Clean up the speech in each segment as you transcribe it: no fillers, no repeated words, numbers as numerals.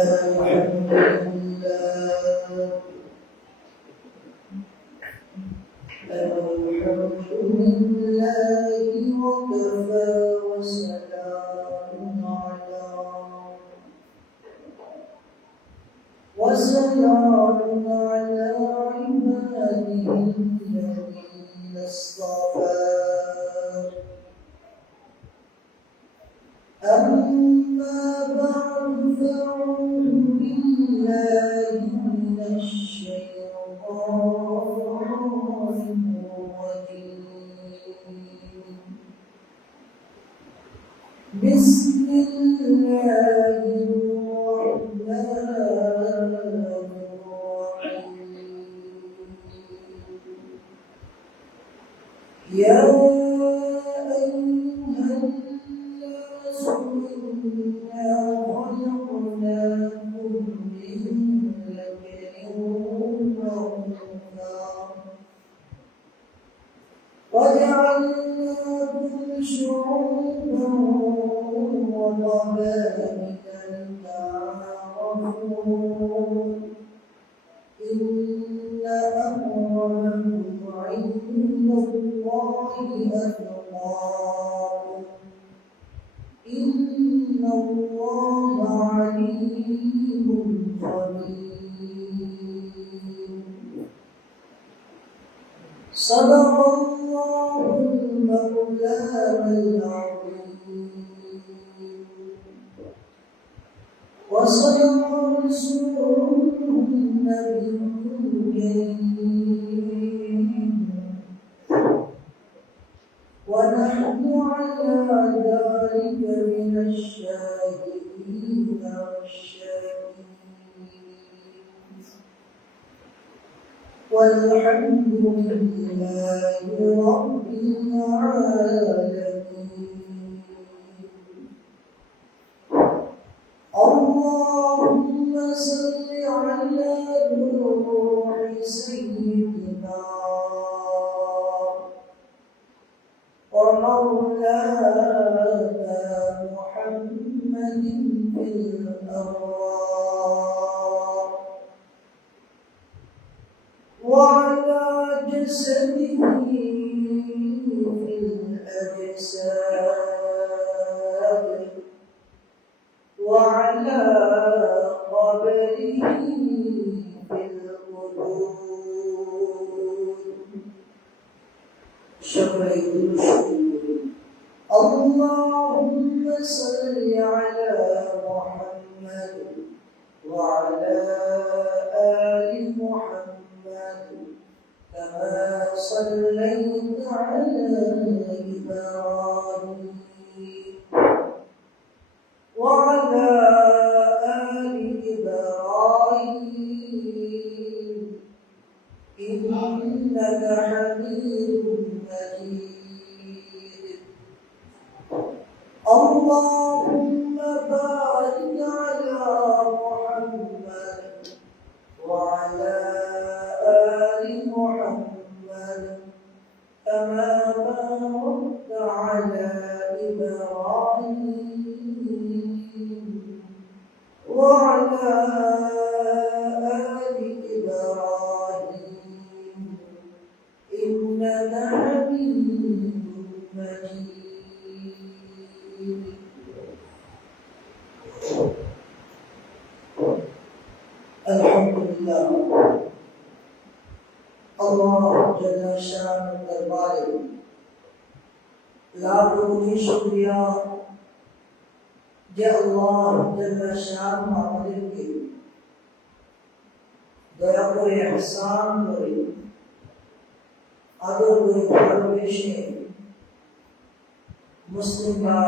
الحمد لله وكفى وسلام على عباده الذين اصطفى أما بعد فأعوذ بالله من الشيطان الرجيم بسم الله الرحمن الرحيم يا أيها الناس إنا خلقناكم من ذكر وأنثى وجعلناكم شعوبا وقبائل لتعارفوا إن أكرمكم عند الله أتقاكم إن الله عليم خبير صدق الله المولى العظيم وصدق رسوله النبي الكريم ونحن على ذلك من الشاهدين والشاكرين والحمد لله رب العالمين اللهم صل على روح سيدنا ومولانا محمد في الأرواح وعلى جسده في الأجساد وعلى قبره في القبور شكرا اللهم صل على محمد وعلى آل محمد كما صليت على إبراهيم وعلى آل إبراهيم إنك حميد مجيد اللهم بارك على محمد وعلى آل محمد كما باركت على إبراهيم وعلى آل إبراهيم إنك حميد مجيد الحمد لله الله جل شانه दरबारे लाखों कोटि शुक्रिया যে আল্লাহ জল শানহু আমাদেরকে দয়া করে ইহসান করে আদর করে ভালোবেসে মুসলিমরা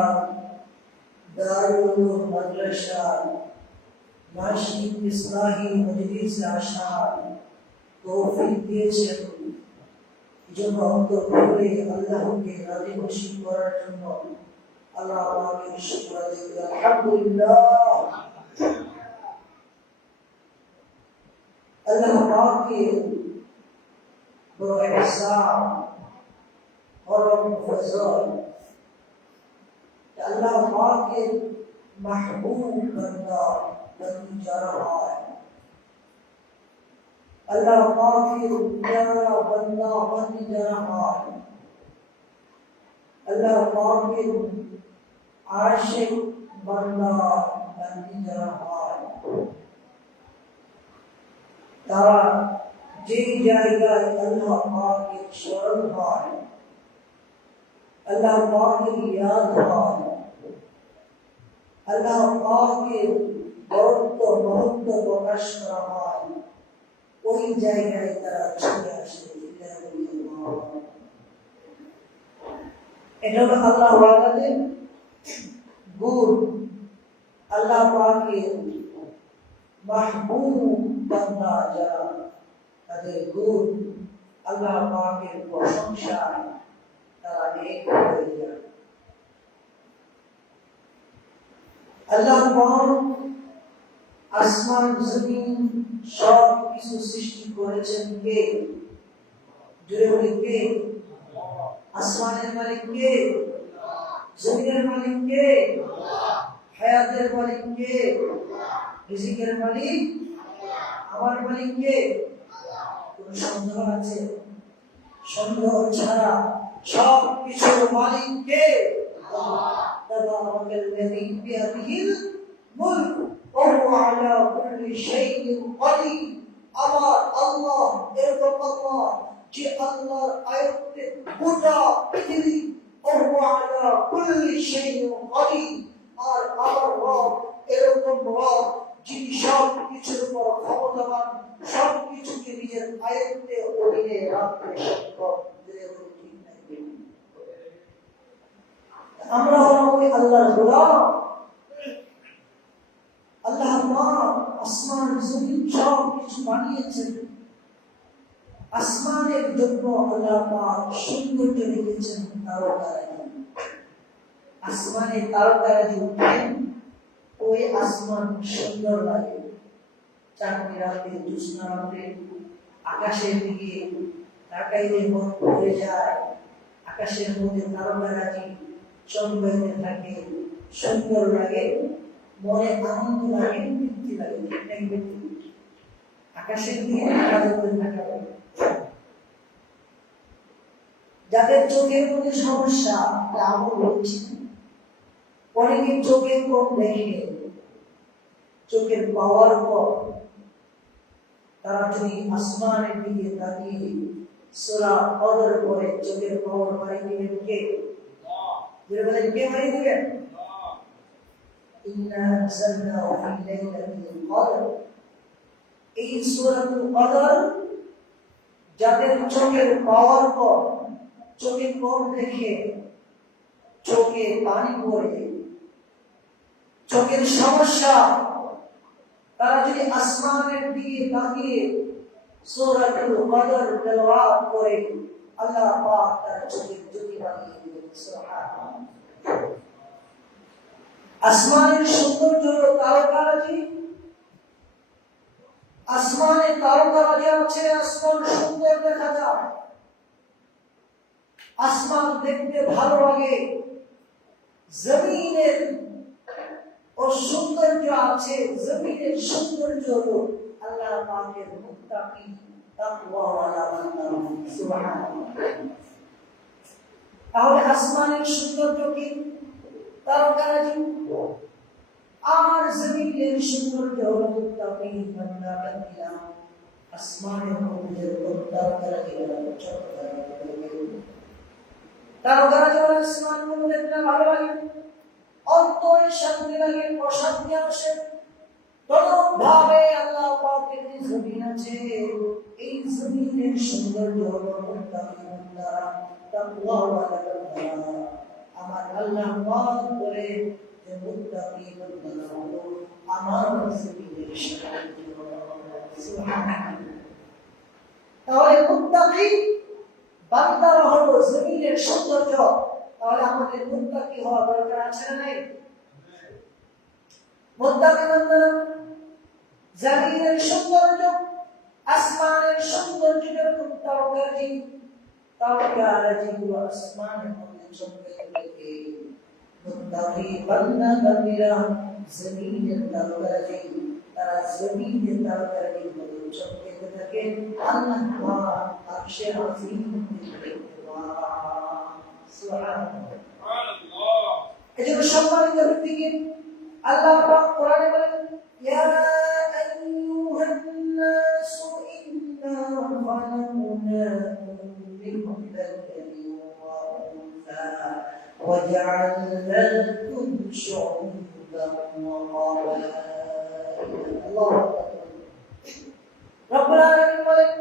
দারুল উলুম মাদ্রাসা নাশিদ ইসলাহি মজলিস আশার তৌফিক দিয়েছেন জন্য অন্তর করে আল্লাহকে রাজি খুশি করার জন্য আল্লাহ আমাকে শুকর আদায় করি আলহামদুলিল্লাহ আল্লাহ পাকের বড় ইহসান করম ফজল আল্লাহ পাকের মাহবুব বান্দা बंदी जारा है अल्लाह पाक के प्यारा बंदा बंदी जारा है अल्लाह पाक के आशिक बंदा बंदी जारा है तारा जे जाएगा अल्लाह पाक के शरण है अल्लाह पाक की याद है अल्लाह पाक के बहुत प्रकाश करा है वही जाएगा तारा छुया এটা হলো আল্লাহ ওয়াদাদের গুণ আল্লাহ পাকের মাহবুব বান্দা যারা তাদের গুণ আল্লাহ পাকের প্রশংসা তারা এক হয়ে যায় আল্লাহ পাক আসমান জমিন সব কিছু সৃষ্টি করেছেন কে জুড়ে বলি কে আসমানের মালিক কে জমিনের মালিক কে হায়াতের মালিক কে রিজিকের মালিক আমার মালিক কে কোন সন্দেহ আছে সন্দেহ ছাড়া সব কিছুর মালিক কে তাবারাকাল্লাযী বিয়াদিহিল মুলক ওয়া হুয়া আলা কুল্লি শাইইন কাদির আমার আল্লাহ এরকম আল্লাহ যে আল্লাহর আয়াতে গোটা পৃথিবী ওয়া হুয়া আলা কুল্লি শাইইন কাদির আর আমার রব এরকম রব যিনি সব কিছুর উপর ক্ষমতাবান সব কিছুকে নিজের আয়ত্তে অধীনে রাখতে সক্ষম আমরা ওই আল্লাহর গোলাম আল্লাহ পাক আসমান জমিন সব কিছু বানিয়েছেন আসমানের জন্য আল্লাহ পাক সৌন্দর্য রেখেছেন তারকারাজি আসমানে তারকারাজি উঠেন ওই আসমান সুন্দর লাগে চাঁদনি রাতে জ্যোৎস্না রাতে আকাশের দিকে তাকাইলে মন ভরে যায় আকাশের মধ্যে তারকারাজি চমকাইতে থাকে সুন্দর লাগে মনে আনন্দ লাগে তৃপ্তি লাগে আকাশের দিকে কাজ করে থাকা যাদের চোখের মধ্যে সমস্যা আমি বলছি অনেকে চোখের কম দেখে চোখের পাওয়ার কম তারা যদি আসমানের দিকে তাকিয়ে সূরা কদর পড়ে চোখের পাওয়ার বাড়িয়ে দিবেন কে বলেন কে বাড়িয়ে দিবেন ইন্না আনজালনাহু ফি লাইলাতিল কদর এই সূরাতুল কদর যাদের চোখের পাওয়ার কম চোখে কম দেখে চোখে পানি পড়ে চোখের সমস্যা তারা যদি আসমানের দিকে তাকিয়ে সূরাতুল কদর তেলাওয়াত করে আল্লাহ পাক তার চোখে জ্যোতি বানিয়ে দিবেন সুবহানাল্লাহ আসমানের সৌন্দর্য তারকারাজি আসমানে তারকারাজি আছে আসমান সুন্দর দেখা যায় আসমান দেখতে ভালো লাগে জমিনের ও সৌন্দর্য আছে জমিনের সৌন্দর্য হলো আল্লাহ পাকের মুত্তাকি তাকওয়াওয়ালা বান্দা সুবহানাল্লাহ তাহলে আসমানের সৌন্দর্য কি তারকারাজি আর জমিনের সৌন্দর্য হলো মুত্তাকি বান্দা বান্দিরা আসমানের মধ্যে তারকারাজি তারকারাজি আসমান মধ্যে দেখতে ভালো লাগে অন্তরে শান্তি লাগে প্রশান্তি আসে তখন ভাবে আল্লাহ পাকের যে জমিন আছে এই জমিনের সৌন্দর্য হলো মুত্তাকি বান্দারা তাকওয়াওয়ালা বান্দারা আমার আল্লাহ পাক বলে যে মুত্তাকি বান্দারা হলো আমার জমিনের সৌন্দর্য সুবহানাল্লাহ তাহলে মুত্তাকি বান্দারা হলো জমিনের সৌন্দর্য তাহলে আমাদের মুত্তাকি হওয়া দরকার আছে না নাই মুত্তাকি বান্দারা জমিনের সৌন্দর্য আসমানের সৌন্দর্য তারকারাজি গুলো আসমানের মধ্যে চমকে থাকে মুত্তাকি বান্দা বান্দিরা জমিনের তারকারাজি তারা জমিনে তাড়াতাড়ি মতো চমকে থাকে আল্লাহ পাক আরশের আজিম সুবহানাল্লাহ। এজন্য সম্মানিত ব্যক্তিকে আল্লাহ পাক কোরআনে বলেন ইয়া আইয়ুহান নাসু ইন্না খালাকনাকুম মিন যাকারিন ওয়া উনসা وجعلناكم شعوبا وقبائل الله رب العالمين বলেন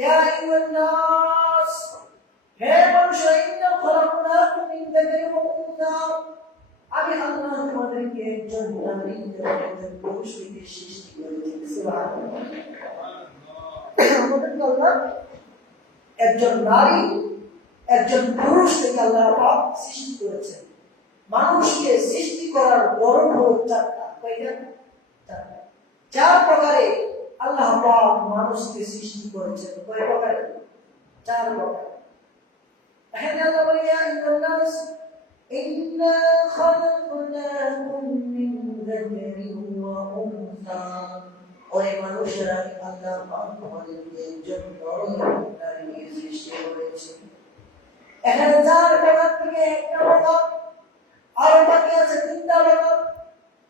ইয়া আইয়ুহান নাস হে মানুষ ইন্না খালাকনাকুম মিন যাকারিন ওয়া উনসা আমি আল্লাহ তোমাদেরকে একজন নারী এবং একজন পুরুষ থেকে সৃষ্টি করেছি সুবহানাল্লাহ। আমাদেরকে আল্লাহ একজন নারী একজন পুরুষ থেকে আল্লাহ পাক সৃষ্টি করেছেন। মানুষকে সৃষ্টি করার ধরন হলো চারটা, কয়টা? চারটা। চার প্রকারে আল্লাহ পাক মানুষকে সৃষ্টি করেছেন। কয় প্রকারে? চার প্রকারে। এখানে আল্লাহ বলে ইয়া আইয়ুহান নাস إنا خلقناكم من ذكر وأنثى ওই মানুষেরা আল্লাহ পাক তোমাদেরকে একজন নর এবং নারী নিয়ে সৃষ্টি করেছে। এখানে চার প্রকার থেকে একটা প্রকার আর বাকি আছে তিনটা প্রকার।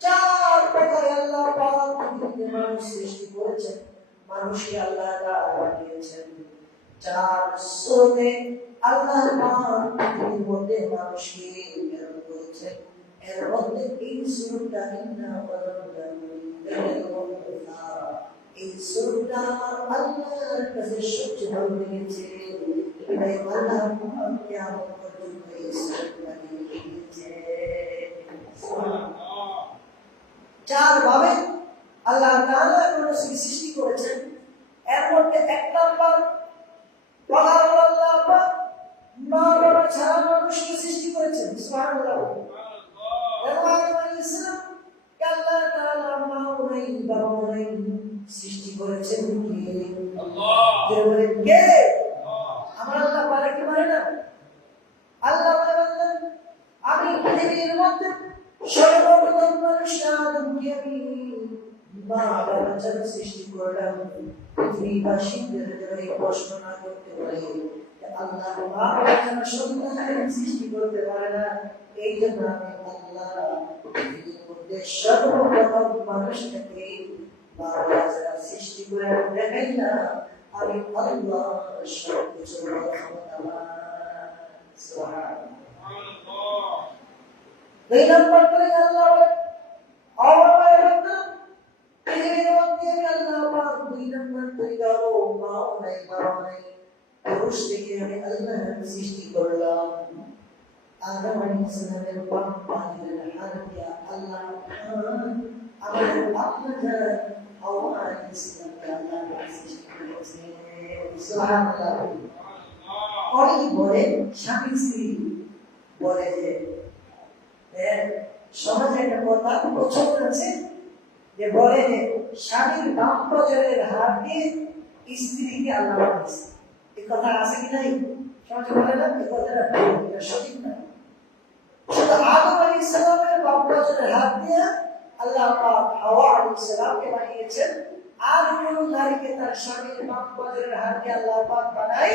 চার প্রকারে আল্লাহ পাক পৃথিবীতে মানুষ সৃষ্টি করেছেন, মানুষকে আল্লাহ তাআলা বানিয়েছেন। চার স্রোতে আল্লাহ পাক পৃথিবীর মধ্যে মানুষকে প্রেরণ করেছেন। এর মধ্যে এই স্রোতটা ইন্না এই স্রোতটা আল্লাহর কাছে সবচেয়ে ভালো লেগেছে। তাই আল্লাহ পাক কিয়ামত পর্যন্ত এই স্রোতটা রেখেছে। চার ভাবে আল্লাহ তাআলা মানুষকে সৃষ্টি করেছেন। এর মধ্যে এক নাম্বার প্রকার হলো আল্লাহ পাক মা বাবা ছাড়া মানুষকে সৃষ্টি করেছেন। সুবহানাল্লাহ। আদম আলাইহিস সালাম আল্লাহ তাআলা মা নাই বাবা নাই সৃষ্টি করেছেন কে? আল্লাহ। যে বলে কে? আমার আল্লাহ পারে কি পারে না? আল্লাহ বলেন আমি পৃথিবীর মধ্যে সর্বপ্রথম মানুষ আদমকে আমি মা বাবা ছাড়া সৃষ্টি করলাম। পৃথিবীবাসীদের যেন এই প্রশ্ন না করতে পারে আল্লাহ মা বাবা ছাড়া সন্তান সৃষ্টি করতে পারে না। এই জন্য আমি আল্লাহ পৃথিবীর মধ্যে সর্বপ্রথম মানুষটাকে মা বাবা ছাড়া সৃষ্টি করে দেখাই না আমি আল্লাহ সবকিছু সুবহানাল্লাহ। দুই নম্বর করে আল্লাহ পৃথিবীর মধ্যে আল্লাহ পাক দুই নম্বর তৈরি হলো মা নাই বাবা নাই পুরুষ থেকে আমি আল্লাহ সৃষ্টি করলাম। আদম আলাইহিস সালামের পাক পানির হাত দিয়া আল্লাহ আমাদের আপনাদের হাওয়া আলাইহিস সালামকে আল্লাহ সৃষ্টি করেছে। সুবহানাল্লাহ। অনেক বলে স্বামী স্ত্রী বলে যে সমাজে একটা কথা প্রচলন আছে যে বলে যে স্বামীর বাম প্রজরের হাত দিয়ে স্ত্রীকে আল্লাহ বানিয়েছে। এই কথা আছে কি নাই? সমাজে বলে না, এই কথাটা ভুল, এটা সঠিক না। শুধু আদম আলাইহিস সালামের বাম প্রজরের হাত দিয়ে আল্লাহ পাক হাওয়া আলাইহিস সালামকে বানিয়েছেন। আর কোন নারীকে তার স্বামীর বাম প্রজরের হাত দিয়ে আল্লাহ পাক বানাই।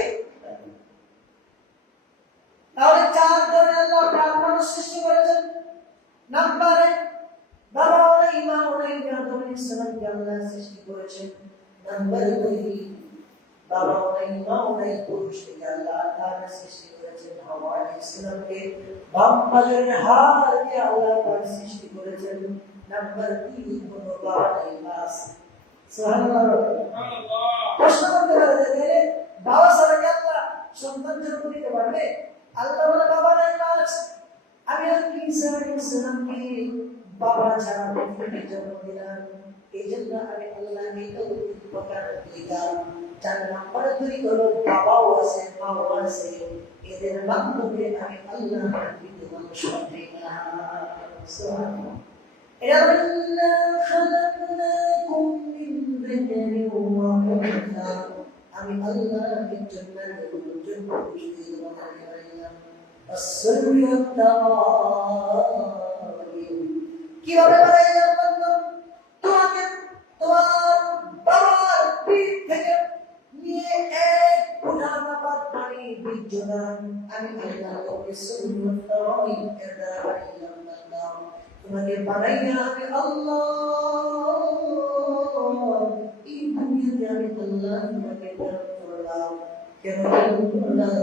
তাহলে চার ধরনের আল্লাহ পাক মানুষ সৃষ্টি করেছেন। নাম্বার 1 বাবা নাই মা নাই আদম আলাইহিস সালামকে আল্লাহ সৃষ্টি করেছেন। নাম্বার 2 বাবা নাই মা নাই পুরুষ থেকে আল্লাহ তাআলা সৃষ্টি করেছেন। হাওয়া আলাইহিস সালামকে বাম পাজরের হাত দিয়ে আল্লাহ পাক সৃষ্টি করেছেন। নাম্বার 3 কোনো বাবা নাই মা আছে। সুবহানাল্লাহ। সুবহানাল্লাহ। প্রশ্ন করতে পারে যে বাবা ছাড়া কি আল্লাহ সন্তান জন্ম দিতে পারবে? আল্লাহ বলে বাবা নাই মা আছে। আমি ঈসা আলাইহিস সালামকে বাবা ছাড়া পৃথিবীতে জন্ম দিলাম। এই জন্য আমি আল্লাহ এই প্রকার দিলাম। চার নাম্বার 2 হলো বাবাও আছে মাও আছে, এদের মাধ্যমে আমি আল্লাহ পৃথিবীতে মানুষ বানাইলাম। সুবহানাল্লাহ। ইন্না খালাকনাকুম মিন যাকারিন ওয়া উনসা আমি আল্লাহ একজন নারী এবং একজন পুরুষ থেকে বানাইলাম। কিভাবে বানাইলাম? তোমাকে সুন্নাত তারাই এর দ্বারা বানাইলাম আল্লাহ তোমাকে বানাইয়া আমি আল্লাহ এই দুনিয়াতে আমি আল্লাহ তোমাকে প্রেরণ করলাম কেন প্রেরণ করলাম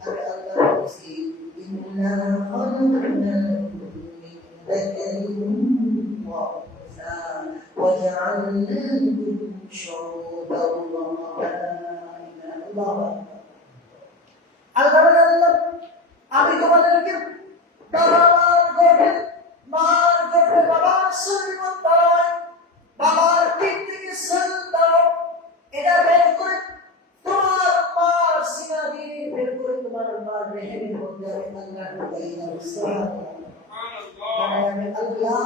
আমি আল্লাহ বলছি ইন্না খালাকনাকুম মিন যাকারিন ওয়া উনসা ওয়া জাআলনাকুম শুউবান ওয়া কাবাইলা আল্লাহু আকবার আল্লাহ আমি তোমাদেরকে বাবার গর্ভে মার গর্ভে বাবার শরীর তারায় বাবার পেট থেকে শরীর তারাও এটা বের করে তোমার মার সিনা দিয়ে বের করে তোমার মার রেহেমের মধ্যে আল্লাহ ঢুকাইলাম সুবহানাল্লাহ আমি আল্লাহ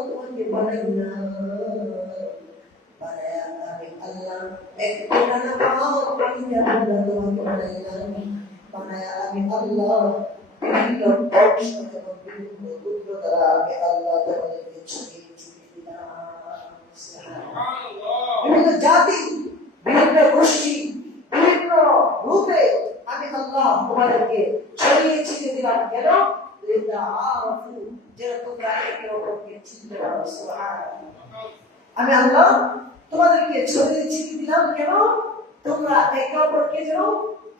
তোমাকে বানাইলাম আমি আল্লাহ একটা নামাজ পড়িয়া আল্লাহ তোমাকে বানাইলাম বানায়া আমি আল্লাহ বিভিন্ন বংশ এবং বিভিন্ন পুত্র দ্বারা আমি আল্লাহ তোমাদেরকে ছড়িয়ে ছিটিয়ে দিলাম বিভিন্ন জাতি বিভিন্ন গোষ্ঠী বিভিন্ন রূপে আমি আল্লাহ তোমাদেরকে ছড়িয়ে ছিটিয়ে দিলাম কেন লিতাআরাফু যেন তোমরা একে অপরকে চিনতে পারো সুবহানাল্লাহ আমি আল্লাহ তোমাদেরকে ছড়িয়ে ছিটিয়ে দিলাম কেন তোমরা একে অপরকে যেন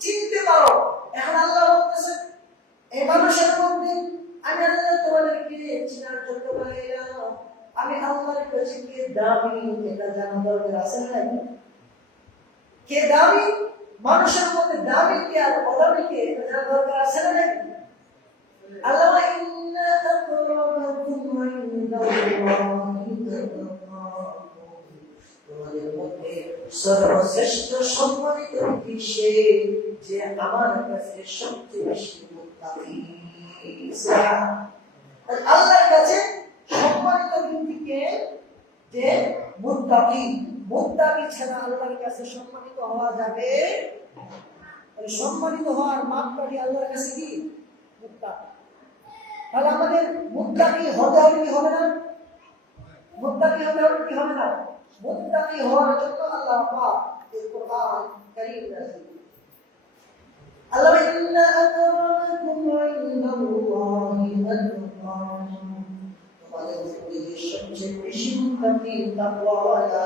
চিনতে পারো এখন আল্লাহ বলতেছেন এই মানুষের মধ্যে আমি আল্লাহ তোমাদেরকে চিনার জন্য বানাইলাম আমি আল্লাহর কাছে কে দামি এটা জানা দরকার আছে না কে দামি মানুষের মধ্যে দামি কে আর অদামি কে এটা জানা দরকার আছে না আল্লাহ ইন্না আকরামাকুম ইনদাল্লাহি তোমাদের মধ্যে সর্বশ্রেষ্ঠ সম্মানিত ব্যক্তি সে যে আমার কাছে সবচেয়ে বেশি মুত্তাকি সুবহানাল্লাহ আল্লাহর কাছে সম্মানিত ব্যক্তিকে যে মুত্তাকি মুত্তাকি ছাড়া আল্লাহর কাছে সম্মানিত হওয়া যাবে তাহলে সম্মানিত হওয়ার মাপকাঠি আল্লাহর কাছে কি মুত্তাকি তাহলে আমাদের মুত্তাকি হতে হবে কি হবে না মুত্তাকি হতে হবে কি হবে না মুত্তাকি হওয়ার জন্য আল্লাহ পাক এই কোরআন কারীম নাযিল আল্লাহ ইন্না আকরামাকুম ইনদাল্লাহি আতকাকুম তোমাদের মধ্যে যে সবচেয়ে বেশি মুত্তাকি তাকওয়াওয়ালা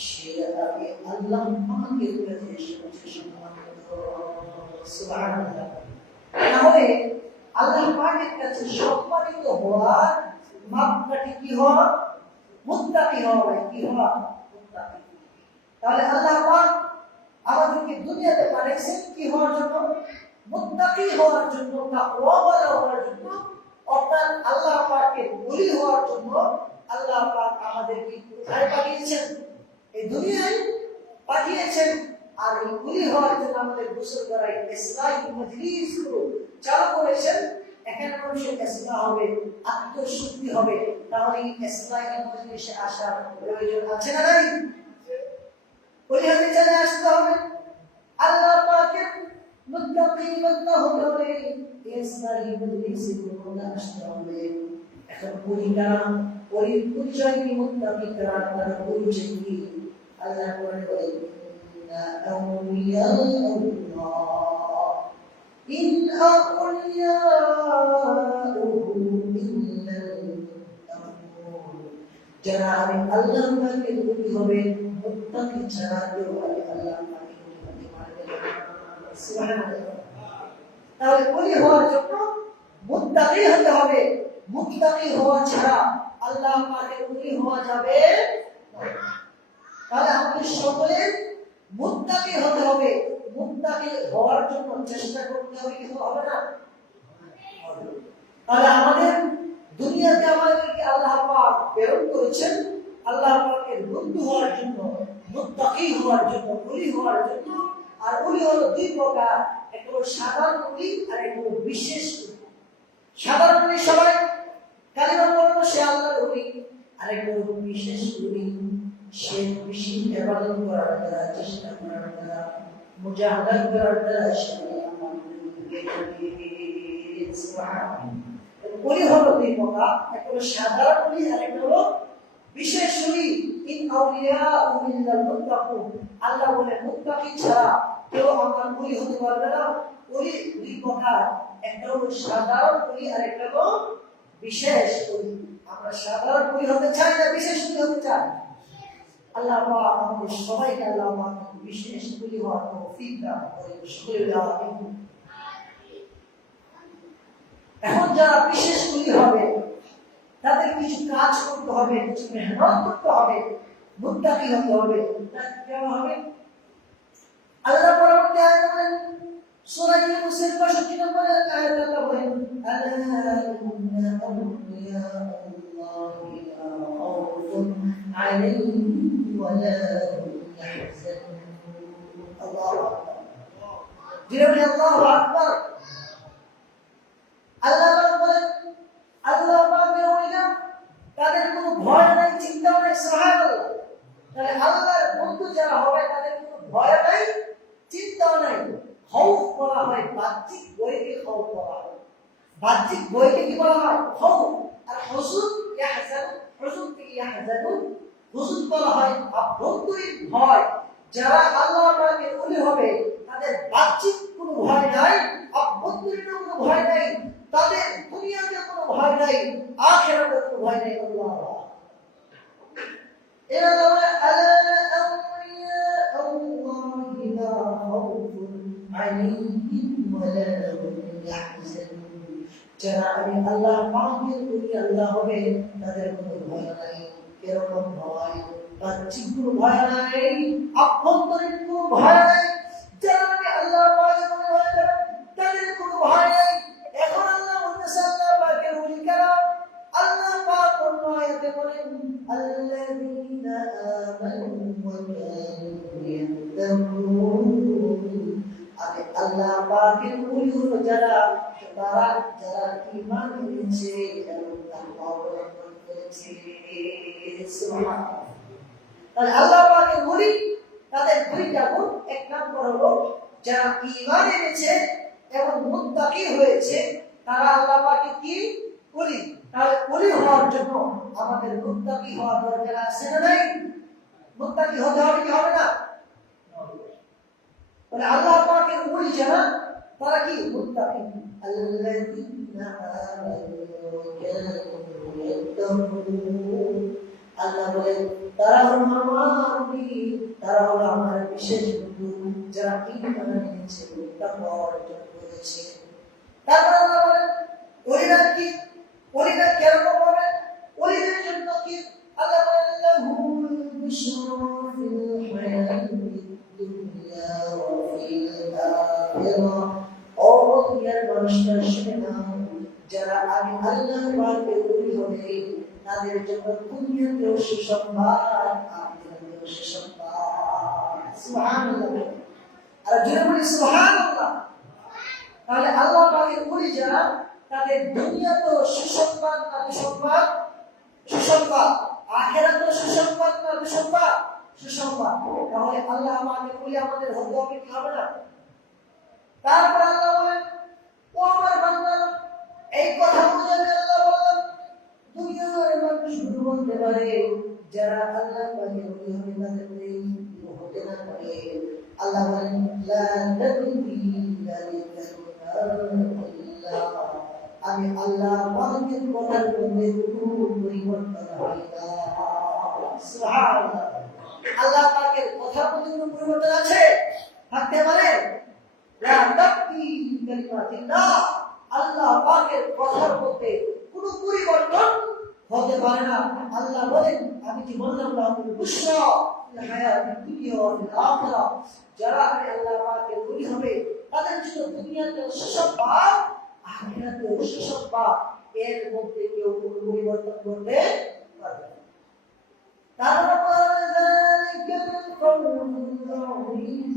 সে আমি আল্লাহ পাকের কাছে সবচেয়ে সম্মানিত সুবহানাল্লাহ তাহলে আল্লাহ পাকের কাছে সম্মানিত হওয়ার মাপকাঠি কি হওয়া মুত্তাকি হওয়া কি হওয়া মুত্তাকি তাহলে আল্লাহ পাক আমাদেরকে দুনিয়াতে পাঠিয়েছেন কি হওয়ার জন্য মুত্তাকি হওয়ার জন্য তাকওয়াওয়ালা হওয়ার জন্য অর্থাৎ আল্লাহ পাকের ওলি হওয়ার জন্য আল্লাহ পাক আমাদেরকে কোথায় পাঠিয়েছেন এই দুনিয়ায় পাঠিয়েছেন আর এই ওলি হওয়ার জন্য আমাদের গোসল করাই ইসলামী মজলিসগুলো চালু করেছেন এখানে মানুষের ইসলাম হবে আত্মশুদ্ধি হবে তাহলে ইসলামী মজলিসে আসার প্রয়োজন আছে না নাই ওলি হতে চলে আসতে হবে আল্লাহ পাকের মুত্তাকি বান্দা হতে হলে ইসলামী মজলিসে কোনা আসতে হবে এখন ওলি পরিচয় কি মুত্তাকি করার তার পরিচয় কি আল্লাহ কোরআনে বলেন আউলিয়া আল্লাহ ইন আউলিয়াউহু ইল্লাল মুত্তাকুন যারা আমি আল্লাহ পাকের ওলি হবে মুত্তাকি ছাড়া কেউ আমি আল্লাহ পাকের ওলি হতে পারবে না সুবহানাল্লাহ তাহলে ওলি হওয়ার জন্য মুত্তাকি হতে হবে মুত্তাকি হওয়া ছাড়া আল্লাহ পাকের ওলি হওয়া যাবে না তাহলে আমাদের সকলের মুত্তাকি হতে হবে মুত্তাকি হওয়ার জন্য চেষ্টা করতে হবে কি হবে না তাহলে আমাদের দুনিয়াতে আমাদেরকে আল্লাহ পাক প্রেরণ করেছেন আল্লাহ পাকের বন্ধু হওয়ার জন্য মুত্তাকি হওয়ার জন্য ওলি হওয়ার জন্য আর ওলি হলো দুই প্রকার একটা হলো সাধারণ ওলি আর একটা হলো বিশেষ ওলি সাধারণ ওলি সবাই কালিমা পড়লো সে আল্লাহর ওলি আর একটা হলো বিশেষ ওলি সে বেশি ইবাদত করার দ্বারা চেষ্টা করার দ্বারা মুজাহাদা করার দ্বারা সে ওলি হলো দুই প্রকার একটা হলো সাধারণ ওলি আর একটা হলো বিশেষ ওলি ইন আউলিয়াউ ইল্লাল মুত্তাকুন আল্লাহ বলে মুত্তাকি ছাড়া কেউ আমার ওলি হতে পারবে না ওলি দুই প্রকার, একটা হলো সাধারণ ওলি আর একটা হলো বিশেষ ওলি। আমরা সাধারণ ওলি হতে চাই না বিশেষ ওলি হতে চাই? আল্লাহ পাক আমাদের সবাইকে আল্লাহ পাক বিশেষ ওলি হওয়ার তৌফিক দান করেন। শুকরিয়া। এখন যারা বিশেষ ওলি হবে তাদের কিছু কাজ করতে হবে, কিছু মেহনত করতে হবে, মুত্তাকি হতে হবে। কেমন হবে? আল্লাহ পরবর্তী আয়াতে বলেন, সূরা ইউনূসের 65 নম্বর আয়াতে আল্লাহ বলেন, আলা ইন্না আউলিয়া আল্লাহি লা খাউফুন আলাইহিম ওয়া লা হুম ইয়াহজানুন। আল্লাহু আকবার। জিরো আল্লাহু আকবার। আল্লাহ বলেন, আল্লাহ পাকের ওলিরা তাদের কোনো ভয় নাই, চিন্তা নাই। সুবহানাল্লাহ। তাহলে আল্লাহর বন্ধু যারা হবে তাদের কোনো ভয় নাই, চিন্তা নাই। খৌফ করা হয়, বাহ্যিক বইকে খৌফ করা হয়। বাহ্যিক বইকে কি বলা হয়? খৌফ। আর হুজুন ইয়াহজান, হুজুন কি ইয়াহজানুন, হুজুন বলা হয় আভ্যন্তরীণ ভয়। যারা আল্লাহ পাকের ওলি হবে তাদের বাহ্যিক কোনো ভয় নাই, আভ্যন্তরীণ কোনো ভয় নাই, তাদের দুনিয়াতে কোনো ভয় নাই, আখিরাতে কোনো ভয় নাই। আল্লাহ এরা বলে আলা আউলিয়া আল্লাহি লা খাউফুন আলাইহিম ওয়া লা হুম ইয়াহজানুন। যারা আল্লাহ পাকের ওলি আল্লাহ হবে তাদের কোনো ভয় নাই। এরকম ভয় বাহ্যিক কোনো ভয় নাই, আভ্যন্তরীণ কোনো ভয় নাই। যারা আল্লাহ পাকের ওলি হয়ে যাবে তাদের কোনো ভয় নাই। এখন আল্লাহ বলতেছে আল্লাহ পাকের ওলি কারা? আল্লাহ পাক কোন আয়াতে বলেন, আল্লাযীনা আমানু ওয়া কানু ইয়াত্তাকুন। আল্লাহ পাকের ওলি হলো যারা যারা ঈমান এনেছে এবং তাকওয়া অবলম্বন করেছে। সুবহানাল্লাহ। তাহলে আল্লাহ পাকের ওলি তাদের দুইটা গুণ। এক নম্বর হলো যারা ঈমান এনেছে এবং মুত্তাকি হয়েছে, তারা আল্লাহ পাকের কি ওলি। তাহলে ওলি হওয়ার জন্য আমাদের মুত্তাকি হওয়া দরকার আছে না নাই? মুত্তাকি হতে হবে কি হবে না? তাহলে আল্লাহ পাকের ওলি যারা তারা কি মুত্তাকি। আল্লাযীনা আমানু ওয়া কানু ইয়াত্তাকুন। আল্লাহ বলেন তারা হলো আমার ওলি, তারা হলো আমার বিশেষ বন্ধু, যারা ঈমান এনেছে, তাকওয়া অর্জন করেছে। তারপর আল্লাহ বলেন ওলিরা কি? ওলিরা কিরকম হবে? ওলিদের জন্য কি? আল্লাহ বলেন লাহুল বুশরা ফিল হায়াতিদ দুনিয়া ওয়া ফিল আখিরাহ। ও দুনিয়ার মানুষরা শুনে নাও, যারা আমি আল্লাহর পাকের ওলি হবে তাদের জন্য দুনিয়াতেও সুসংবাদ, আখিরাতেও সুসংবাদ। সুবহানাল্লাহ। আর জোরে বলি সুবহানাল্লাহ। তাহলে আল্লাহ পাকের ওলি যারা তাদের দুনিয়াতেও সুসংবাদ না দুঃসংবাদ? সুসংবাদ। আখিরাতেও সুসংবাদ না দুঃসংবাদ? সুসংবাদ। তাহলে আল্লাহ পাকের ওলি আমাদের হতে হবে কি হবে না? তারপর আল্লাহ বলেন, ও আমার বান্দা, এই কথা বুঝাতে আল্লাহ বলেন দুনিয়ার মানুষগুলো বলতে পারে যারা আল্লাহ পাকের ওলি হবে তাদের হতে না পারে। আল্লাহ বলেন লা তাবদীলা লিকালিমাতিল্লাহ। আমি আল্লাহ পাকের কথার মধ্যে কোনো পরিবর্তন হয় না। সুবহানাল্লাহ। আল্লাহ পাকের কথার মধ্যে কোনো পরিবর্তন আছে? থাকতে পারে? লা তাবদীলা লিকালিমাতিল্লাহ। আল্লাহ পাকের কথার মধ্যে কোনো পরিবর্তন হতে পারে না। আল্লাহ বলেন আমি কি বললাম লাহুল বুশরা ফিল হায়াতিদ দুনিয়া ওয়া ফিল আখিরাহ। যারা আল্লাহ পাকের ওলি হবে তাদের জন্য দুনিয়াতে সুসংবাদ, আখিরাতে সুসংবাদ। এর মধ্যে কেউ কোনো পরিবর্তন করতে পারবে না। তারপর যালিকাল কাউলুল আযীম।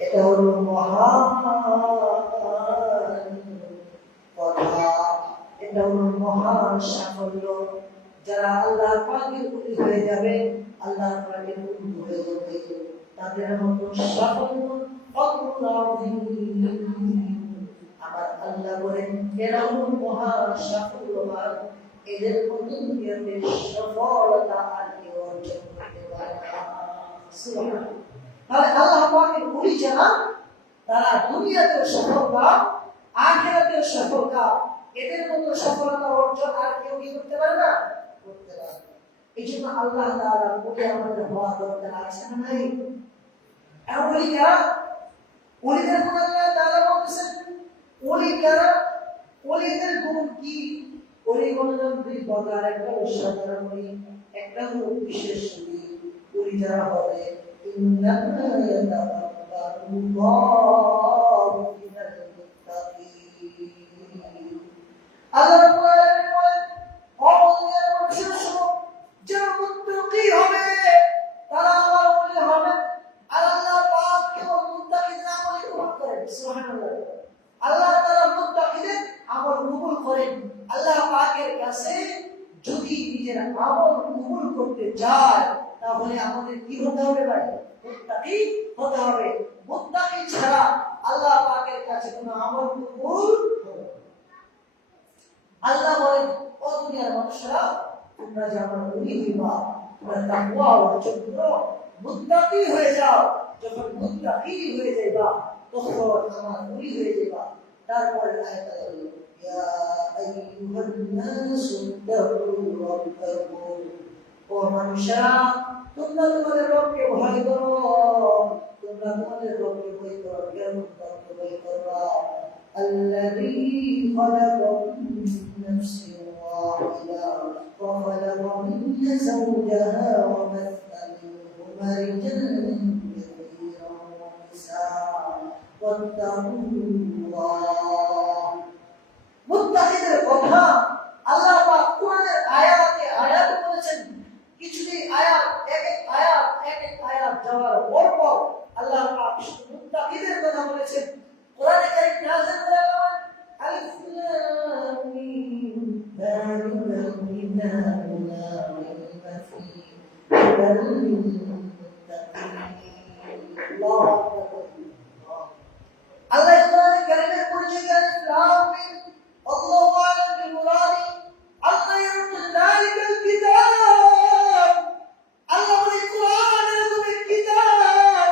এটা হলো মহান কথা, এটা হলো মহান সাফল্য। যারা আল্লাহ পাকের ওলি হয়ে যাবে, আল্লাহ পাকের বন্ধু হয়ে যাবে, তাদের মতো সাফল্য আমার আল্লাহ বলেন এরা হলো মহান সাফল্যবান। এদের মতো দুনিয়াতে সফলতা আর কেউ অর্জন করতে পারে না। সুবহানাল্লাহ। তাহলে আল্লাহ পাকের ওলি যারা তারা দুনিয়াতেও সফলতা আখিরাতেও সফলতা এদের মতো সফলতা অর্জন আর কেউ কি করতে পারে না করতে পারে এই জন্য আল্লাহ তাআলা ওলি আমাদের হওয়া দরকার আছে না নাই আর ওলি কারা ওলিদের গুণ আল্লাহ তাআলা বলেছেন ওলি কারা ওলিদের গুণ কি ওলি বলেন দুই প্রকার একটা সাধারণ ওলি একটা হলো বিশেষ ওলি ওলি যারা হবে ইন্নামা ইয়াতাকাব্বালুল্লাহু মিনাল মুত্তাকিন আল্লাহ রাব্বুল আলামিন বলেন ওলিদের মানুষের সব যারা মুত্তাকি হবে তারা আমার ওলি হবে আর আল্লাহ পাক কেবল মুত্তাকিদের আমল কবুল করেন সুবহানাল্লাহ আল্লাহ তাআলা মুত্তাকিদের আমল কবুল করেন আল্লাহ পাকের কাছে যদি নিজের আমল কবুল করতে চায় তাহলে আমাদের কি হতে হবে ভাই মুত্তাকি হতে হবে মুত্তাকি ছাড়া আল্লাহ পাকের কাছে কোনো আমল কবুল হবে না আল্লাহ বলেন ও দুনিয়ার মানুষরা তোমরা যে আমার ওলি হইবা তোমরা তাকওয়া অর্জন করো মুত্তাকি হয়ে যাও যখন মুত্তাকি হয়ে যাইবা তখন আমার ওলি হয়ে যাইবা তারপরে আয়াত হলো ইয়া আইয়ুহান নাসু তাকু রাব্বাকুম ও মানুষরা তোমরা তোমাদের রবকে ভয় করো তোমরা তোমাদের রবকে ভয় করো কেমন ভয় করবা আল্লাযী খালাকাকুম মিন নাফসিন ওয়াহিদা ওয়া খালাকা মিনহা যাওজাহা ওয়া বাথা মিনহুমা রিজালান কাসীরান ওয়া নিসাআ ওয়াত্তাকুল্লাহ মুত্তাকিদের কথা আল্লাহ পাক কোরআনের আয়াতে বলেছেন কিছুটি আয়াত এক আয়াত যাওয়ার পর আল্লাহ পাক মুত্তাকিদের কথা বলেছেন কোরআনে কারীম নাযিল করে আলিফ লাম মিম যালিকাল কিতাবু লা রাইবা ফীহি হুদাল লিল মুত্তাকিন আল্লাহু আকবার আল্লাহ কোরআনে কারীমের পরিচয় আলিফ লাম মিম আল্লাহু আ'লাম বিমুরাদি আল্লাহ ইয়ারুদু যালিকাল কিতাব আল্লাহ বলে কোরআনের কোন কিতাব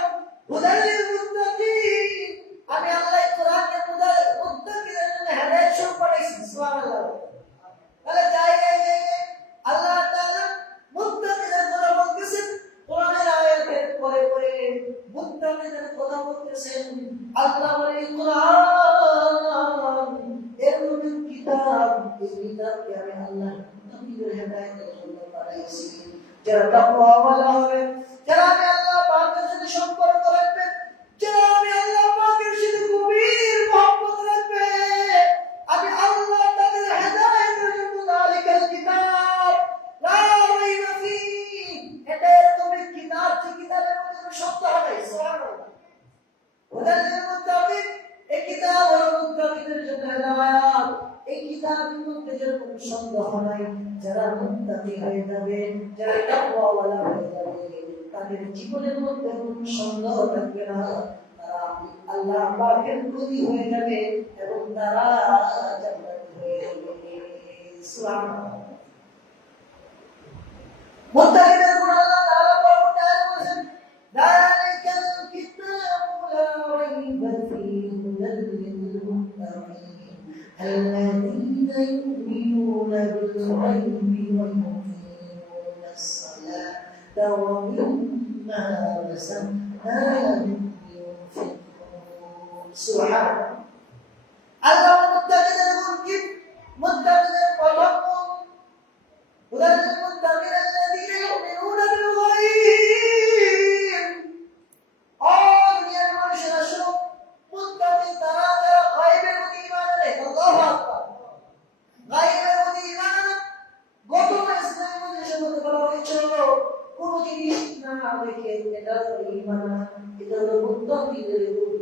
হুদাল লিল মুত্তাকিন আমি আল্লাহ কোরআনের মুত্তাকিদের জন্য হেদায়েত স্বরূপ পাঠাইছি সুবহানাল্লাহ তাহলে জায়গায় আল্লাহ তাআলা মুত্তাকিদের কথা বলতেছেন কোরআনের আয়াতের পরে মুত্তাকিদের কথা বলতেছেন আল্লাহ বলে কোরআন এর মধ্যে কিতাব এই কিতাবকে আমি আল্লাহ মুত্তাকিদের হেদায়েতের জন্য পাঠাইছি যারা তাকওয়াওয়ালা হবে যারা আমি আল্লাহ পাকের সাথে সম্পর্ক রাখবে যারা আমি আল্লাহ পাকের সাথে গভীর মহব্বত রাখবে আমি আল্লাহ তাদের হেদায়েতের জন্য যালিকাল কিতাব লা রাইবা ফীহি এটা তুমি কিতাব যে কিতাবের মধ্যে সত্য হবে সুবহানাল্লাহ হুদাল লিল মুত্তাকিন এই কিতাব হলো মুত্তাকিদের জন্য হেদায়েত এই কিতাবের মধ্যে যেন কোনো সন্দেহ নাই যারা মুত্তাকি হয়ে যাবে যারা তাকওয়াওয়ালা হয়ে যাবে তাদের জীবনের মধ্যে কোনো সন্দেহ থাকবে না তারা আল্লাহ পাকের প্রতি হয়ে যাবে এবং তারা জান্নাতি হয়ে যাবে সুবহানাল্লাহ মুত্তাকিদের গুণ আল্লাহ তাআলা বলেছেন যালিকাল কিতাবু লা রাইবা ফীহি হুদাল লিল মুত্তাকিন الذين يؤمنون بالغيب ويقيمون الصلاة ومما رزقناهم ينفقون سبحان الله المتقين المنكب متقين القلب هدى للمتقين الذين يؤمنون بالغيب all your emotions মুত্তাকি তারা যারা গায়বের প্রতি ঈমান আনে আল্লাহু আকবার গায়বের প্রতি ঈমান আনে গত ইসলামের মধ্যে সম্বন্ধে বলা হয়েছিল কোন জিনিস না দেখে এটা ঈমান আনা এটা হলো মুত্তাকিদের গুণ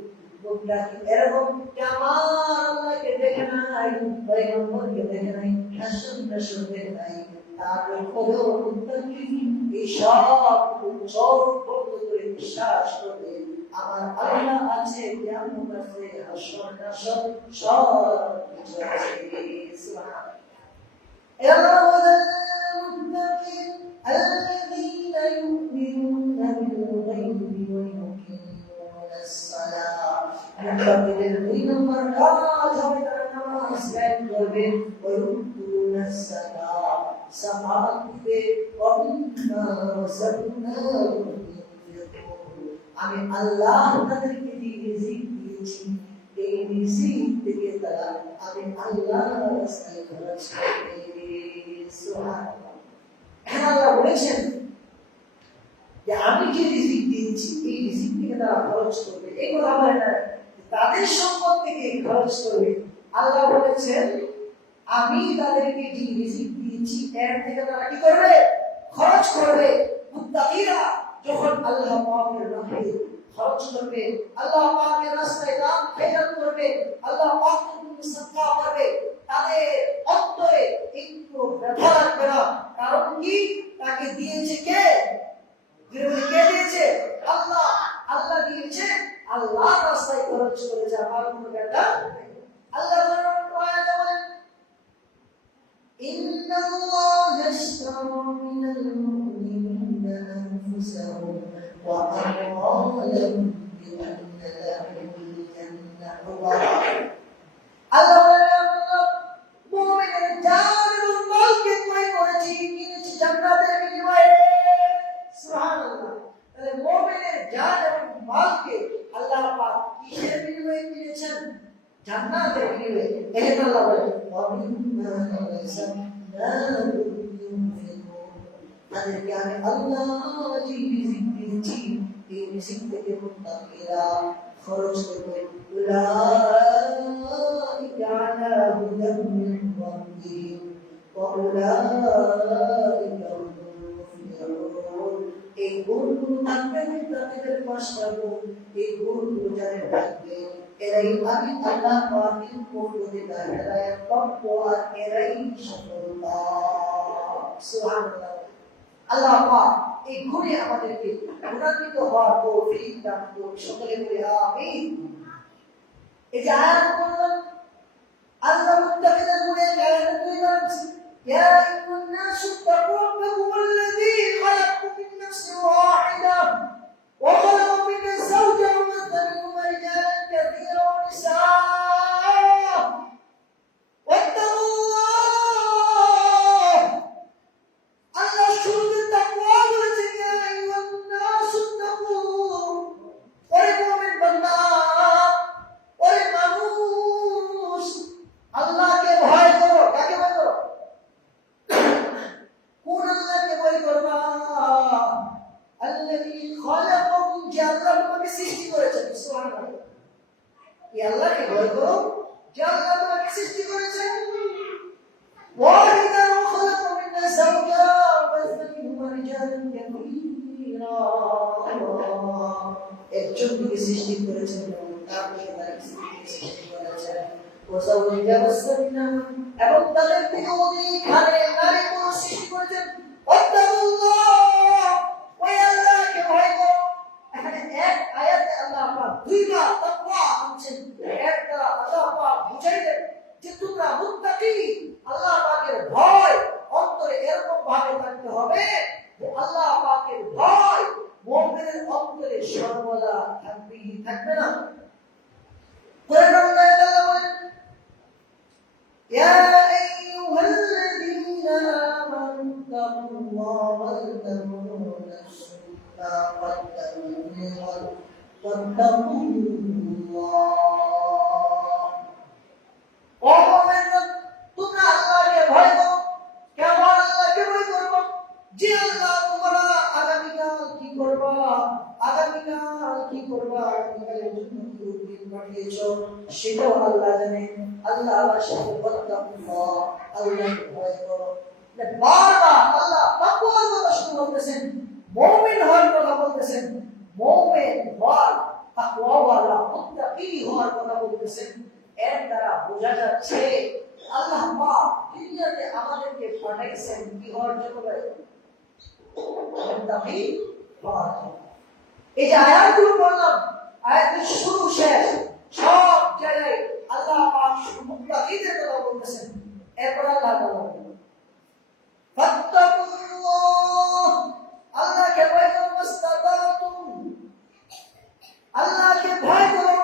মুত্তাকি এরকম আমার আল্লাহকে দেখে নাই পয়গম্বরকে দেখে নাই হাসন নাসর দেখে নাই তারপরেও মুত্তাকি এই সব পদ্ধতি বিশ্বাস করে আমার আল্লাহ আছে কিয়ামত আছে হাসর নাসর সব কিছু আছে সুবহানাল্লাহ المتقين الذين يؤمنون بالغيب ويقيمون মুত্তাকিদের 2 নম্বর কাজ হবে তারা নামাজ কায়েম করবে ওয়ায়ুতুনাস সালাত সালাত দিবে আমি আল্লাহ তাদেরকে রিজিক দিয়েছি এই রিজিক থেকে তারা আমি আল্লাহর রাস্তায় খরচ করবে সুবহানাল্লাহ আল্লাহ বলেছেন যে আমি যে রিজিক দিয়েছি এই রিজিক থেকে তারা খরচ করবে এই কথা বলে না তাদের সম্পদ থেকে খরচ করবে আল্লাহ বলেছেন আমি তাদেরকে যে রিজিক দিয়েছি এর থেকে তারা কি করবে খরচ করবে মুত্তাকিরা যখন আল্লাহ পাকের রাহে খরচ করবে আল্লাহ পাকের রাস্তায় দান খয়রাত করবে আল্লাহ পাকের জন্য সাদকা করবে তাদের অন্তরে একটু ব্যথা লাগবে না কারণ কি তাকে দিয়েছে কে দিয়েছে আল্লাহ আল্লাহ দিয়েছে আল্লাহর রাস্তায় খরচ করেছে আমার কোনো ব্যথা আল্লাহ বলেন ইন্নাল্লাহ ইশতারা মিনাল মুমিনিনা আনফুসাহুম ওয়া আমওয়ালাহুম বিআন্না লাহুমুল জান্নাহ আল্লাহ বলেন মুমিনের জান এবং মালকে ক্রয় করেছি কিনেছি জান্নাতের বিনিময়ে সুবহানাল্লাহ তাহলে মুমিনের জান এবং মালকে আল্লাহ পাক কিসের বিনিময়ে কিনেছেন জান্নাতের বিনিময়ে এই তো আল্লাহ বলেন তাদেরকে আমি আল্লাহ যে রিজিক দিয়েছি এই রিজিক থেকে মুত্তাকিরা খরচ করবে উলাইকা আলা হুদাম মিন রাব্বিহিম ওয়া উলাইকা হুমুল মুফলিহুন এই গুণগুলো থাকবে মুত্তাকিদের 5টা গুণ এই গুণগুলো যারা থাকবে এরাই আমি আল্লাহ পাকের পক্ষ থেকে হেদায়েত প্রাপ্ত আর এরাই সফলতা সুবহানাল্লাহ আল্লাহ পাক এই গুণে আমাদেরকে গুণান্বিত হওয়ার তৌফিক দান করুন সকলে বলে আমিন এই যে আয়াত বললাম আল্লাহ মুত্তাকিদের গুণে আয়াত বললাম ইয়া আইয়ুহান নাসু তাকু রাব্বাকুম আল্লাযী খালাকাকুম মিন নাফসিন ওয়াহিদা ওয়া খালাকা মিনহা যাওজাহা ওয়া বাথা মিনহুমা রিজালান কাসীরান ওয়া নিসাআ ওয়াত্তাকুল্লাহ আল্লাহ শুরুতে তাকওয়া বলেছেন ইয়া আইয়ুহান নাসু তাকু ওরে মুমিন বান্দা ওরে মানুষ আল্লাহকে ভয় করো কাকে ভয় করো কোন আল্লাহকে ভয় করবা আল্লাযী খালাকাকুম যে আল্লাহ তোমাকে সৃষ্টি করেছেন সুবহানাল্লাহ এই আল্লাহকে ভয় করো যে আল্লাহ তোমাকে সৃষ্টি করেছেন ওয়াহিদা ওয়া খালাকা মিনহা যাওজাহা ওয়া বাথা মিনহুমা রিজালান কাসীরা একজন থেকে সৃষ্টি করেছেন তারপরে তাকে সৃষ্টি করেছেন এবং তাদের থেকে অনেক হারে নারী পুরুষ সৃষ্টি করেছেন ওই আল্লাহকে ভয় করো এখানে এক আয়াতে আল্লাহ পাক দুইবার তাকওয়া আনছেন এর দ্বারা আল্লাহ পাক বুঝাইলেন যে তোমরা মুত্তাকি আল্লাহ পাকের ভয় অন্তরে এরকম ভাবে থাকতে হবে যে আল্লাহ পাকের ভয় মুমিনের অন্তরে সর্বদা থাকবে না কোরআন আল্লাহ বলেন ইয়া আইয়ুহাল্লাযীনা আমানু তাকুল্লাহা ওয়াল তাকুন নাফসুম মা قدمت لغد واتقوا الله তোমরা আল্লাহকে ভয় করো কেমন আল্লাহকে ভয় করবো যে আল্লাহ তোমরা আগামীকাল কি করবা আগামীকালের জন্য কি উদ্দিন পাঠিয়েছো সেটাও আল্লাহ জানেন আল্লাহ আমার সাথে ওয়াত্তাকুল্লাহ আল্লাহকে ভয় করো বারবার আল্লাহ তাকওয়ার কথা শুরু করতেছেন মুমিন হওয়ার কথা বলতেছেন মুমিন হওয়ার তাকওয়াওয়ালা মুত্তাকি হওয়ার কথা বলতেছেন এর দ্বারা বোঝা যাচ্ছে আল্লাহ পাক দুনিয়াতে আমাদেরকে পাঠাইছেন কি হওয়ার জন্য মুত্তাকি হওয়ার জন্য এই যে আয়াতগুলো পড়লাম আয়াতের শুরু শেষ সব জায়গায় আল্লাহ পাক মুত্তাকিদের কথা বলতেছেন এরপর আল্লাহ বলেন ফাত্তাকুল্লাহ আল্লাহকে ভয় করো মাস্তাতাতুম আল্লাহকে ভয় করো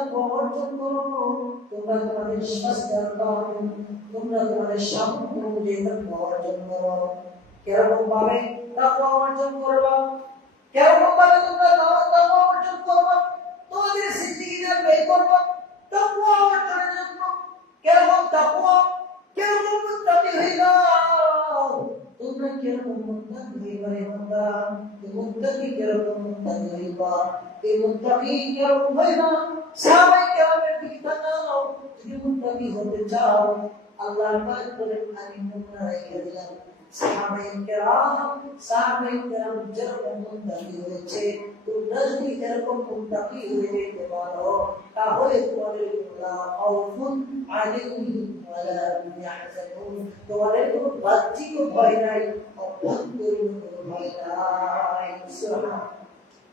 তাকওয়া অর্জন করো, তোমরা তোমাদের স্বাস্থ্যের কারণে, তোমরা তোমাদের সামর্থ্য অনুযায়ী তাকওয়া অর্জন করো। কিরকম ভাবে তাকওয়া অর্জন করবা? কিরকম ভাবে তোমরা তাকওয়া অর্জন করবা? তোমাদের জিন্দেগিটা ব্যয় করবা তাকওয়া অর্জনের জন্য। কিরকম তাকওয়া? কিরকম মুত্তাকি হইবা? তোমরা কিরকম মুত্তাকি হইবা রে বান্দা? মুত্তাকি কিরকম মুত্তাকি হইবা? এই মুত্তাকি কিরকম হইবা? সাহাবায়ে কেরামের দিকে তাকাও। যদি মুত্তাকি হতে চাও, আল্লাহর পাক বলেন আমি তোমরা রেখে দিলাম সাহাবায়ে কেরাম যেরকম মুত্তাকি হয়েছে, তোমরা যদি এরকম মুত্তাকি হয়ে যেতে পারো, তাহলে তোমাদের খাউফুন আলাইহিম ওয়ালা হুম ইয়াহজানুন, তোমাদের কোনো বাহ্যিক ভয় নাই, অভ্যন্তরীণ কোনো ভয় নাই। সুবহানাল্লাহ।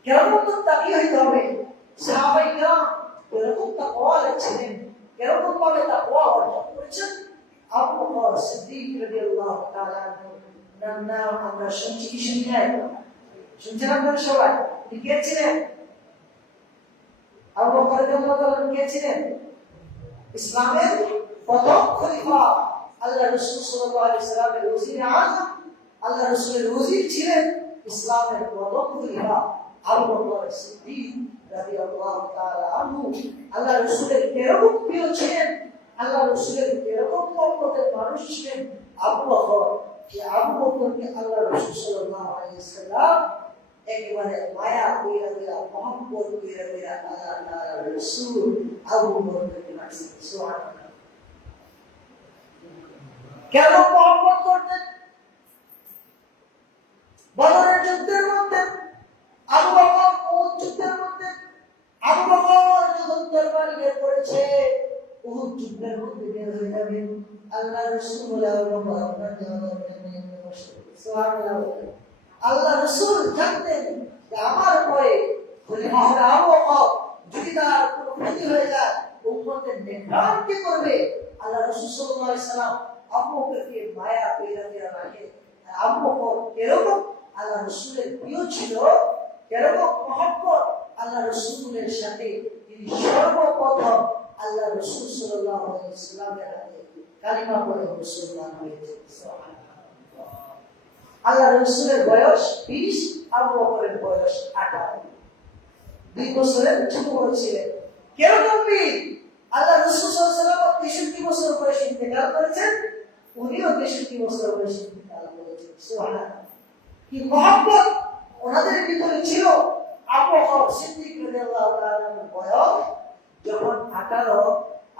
কেরকম মুত্তাকি হইতে হবে? সাহাবায়ে কেরাম এরকম তাকওয়ালা ছিলেন, এরকম ভাবে তাকওয়া অর্জন করেছেন। আবু বকর সিদ্দিক রাদিয়াল্লাহু তাআলা নাম আমরা শুনছি কি শুনি নাই? শুনছেন আপনারা সবাই? তিনি কে ছিলেন? আবু বকর রাদিয়াল্লাহু তাআলা কে ছিলেন? ইসলামের প্রথম খলিফা, আল্লাহ রাসূল সাল্লাল্লাহু আলাইহি ওয়াসাল্লামের ওজির আযম, আল্লাহ রাসূলের ওজির ছিলেন ইসলামের প্রথম খলিফা আবু বকর সিদ্দিক রাদিয়াল্লাহু তাআলা আনহু। আল্লাহ রাসূলের কিরকম প্রিয় ছিলেন, আল্লাহ রাসূলের কিরকম মহব্বতের মানুষ ছিলেন আবু বকর। যে আবু বকরকে আল্লাহ রাসূল সাল্লাল্লাহু আলাইহি ওয়াসাল্লাম একেবারে মায়া কইরা দিয়া, মহব্বত কইরা দিয়া আল্লাহ তাআলা রাসূল আবু বকরকে রাখছেন। সুবহানাল্লাহ। কেন মহব্বত করতেন? বদরের যুদ্ধের মধ্যে আবু বকর, উহুদ যুদ্ধের মধ্যে আবু বকর যখন তরবারি বের করেছে, উহুদ যুদ্ধের মধ্যে বের হয়ে যাবেন, আল্লাহ রাসূল বলে আবু বকর আপনার জানাজার জন্য বসে। সুবহানাল্লাহ। আল্লাহ রাসূল জানতেন যে আমার পরে খলিফা হবে আবু বকর, যদি তার কোনো ক্ষতি হয়ে যায় উম্মতের নেককার কি করবে? আল্লাহ রাসূল সাল্লাল্লাহু আলাইহি সাল্লাম আবু বকরকে মায়া কইরা দিয়া রাখে। আবু বকর এরকম আল্লাহ রাসূলের প্রিয় ছিল, এরকম মহব্বত আল্লাহ রাসূলের সাথে তিনি সর্বপ্রথম আল্লাহ রাসূল সাল্লাল্লাহু আলাইহি ওয়াসাল্লামের হাতে কালিমা পড়ে মুসলমান হয়েছে। সুবহানাল্লাহ। আল্লাহ রাসূলের বয়স 20, আবু বকরের বয়স 18, 2 বছরের ছোট বড় ছিলেন। কিরকম বীর! আল্লাহ রাসূল সাল্লাল্লাহু আলাইহি ওয়াসাল্লাম 63 বছর বয়সে ইন্তেকাল করেছেন, উনিও 63 বছর বয়সে ইন্তেকাল করেছেন। সুবহানাল্লাহ। কি মহব্বত ওনাদের ভিতরে ছিল! আবু বকর সিদ্দিক রাদিয়াল্লাহু তাআলা বয়স যখন 18,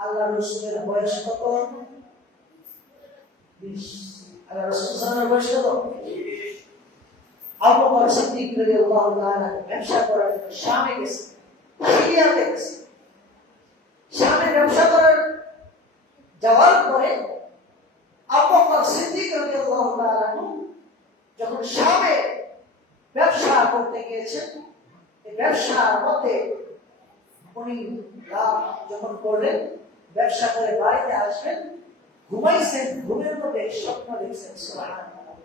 আল্লাহ রাসূলের বয়স কত? 20। আল্লাহ রাসূল সাল্লাল্লাহু আলাইহি ওয়াসাল্লামের বয়স কত? 20। আবু বকর সিদ্দিক রাদিয়াল্লাহু তাআলা ব্যবসা করার জন্য শামে গেছে, সিরিয়াতে গেছে। শামে ব্যবসা করার যাওয়ার পরে আবু বকর সিদ্দিক রাদিয়াল্লাহু তাআলা যখন শামে ব্যবসা করতে গিয়েছেন, এই ব্যবসার মধ্যে উনি রাত যখন করলেন, ব্যবসা করে বাড়িতে আসবেন, ঘুমাইছেন, ঘুমের মধ্যে স্বপ্ন দেখছেন। সুবহানাল্লাহ।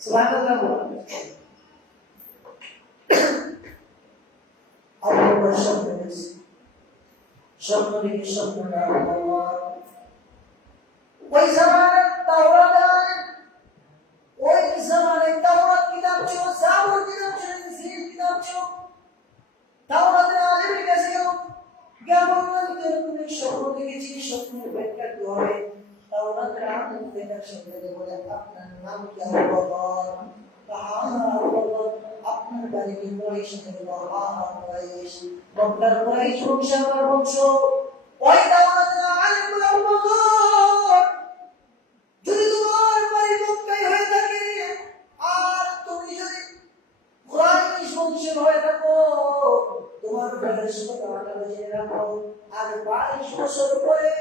সুবহানাল্লাহ। আবু বকর স্বপ্ন দেখছেন, স্বপ্ন দেখে স্বপ্নটা ওই জামানার তাওরাত, ওই জামানায় তাওরাত কিতাব ছিল, জাবুর কিতাব ছিল, ইনজিল কিতাব ছিল। তাওরাতের আলেমের কাছে গেল, বললেন এরকম স্বপ্ন দেখেছি, স্বপ্নের ব্যাখ্যা কি হবে? তাওরাতের আলেম দেখার সঙ্গে বলে আপনার নাম কি? আবু বকর। আপনার বাড়ি কি কুরাইশ? কুরাইশ। মক্কার কুরাইশ বংশ আমার বংশ। ওই তাওরাতের আলেম বলে আবু বকর, যদি তোমার বাড়ি মক্কায় হয়ে থাকে আর তুমি যদি কুরাইশ বংশের হয়ে থাকো, তোমার বয়স কত? 18 জেনে রাখো। আর 22 বছর পরে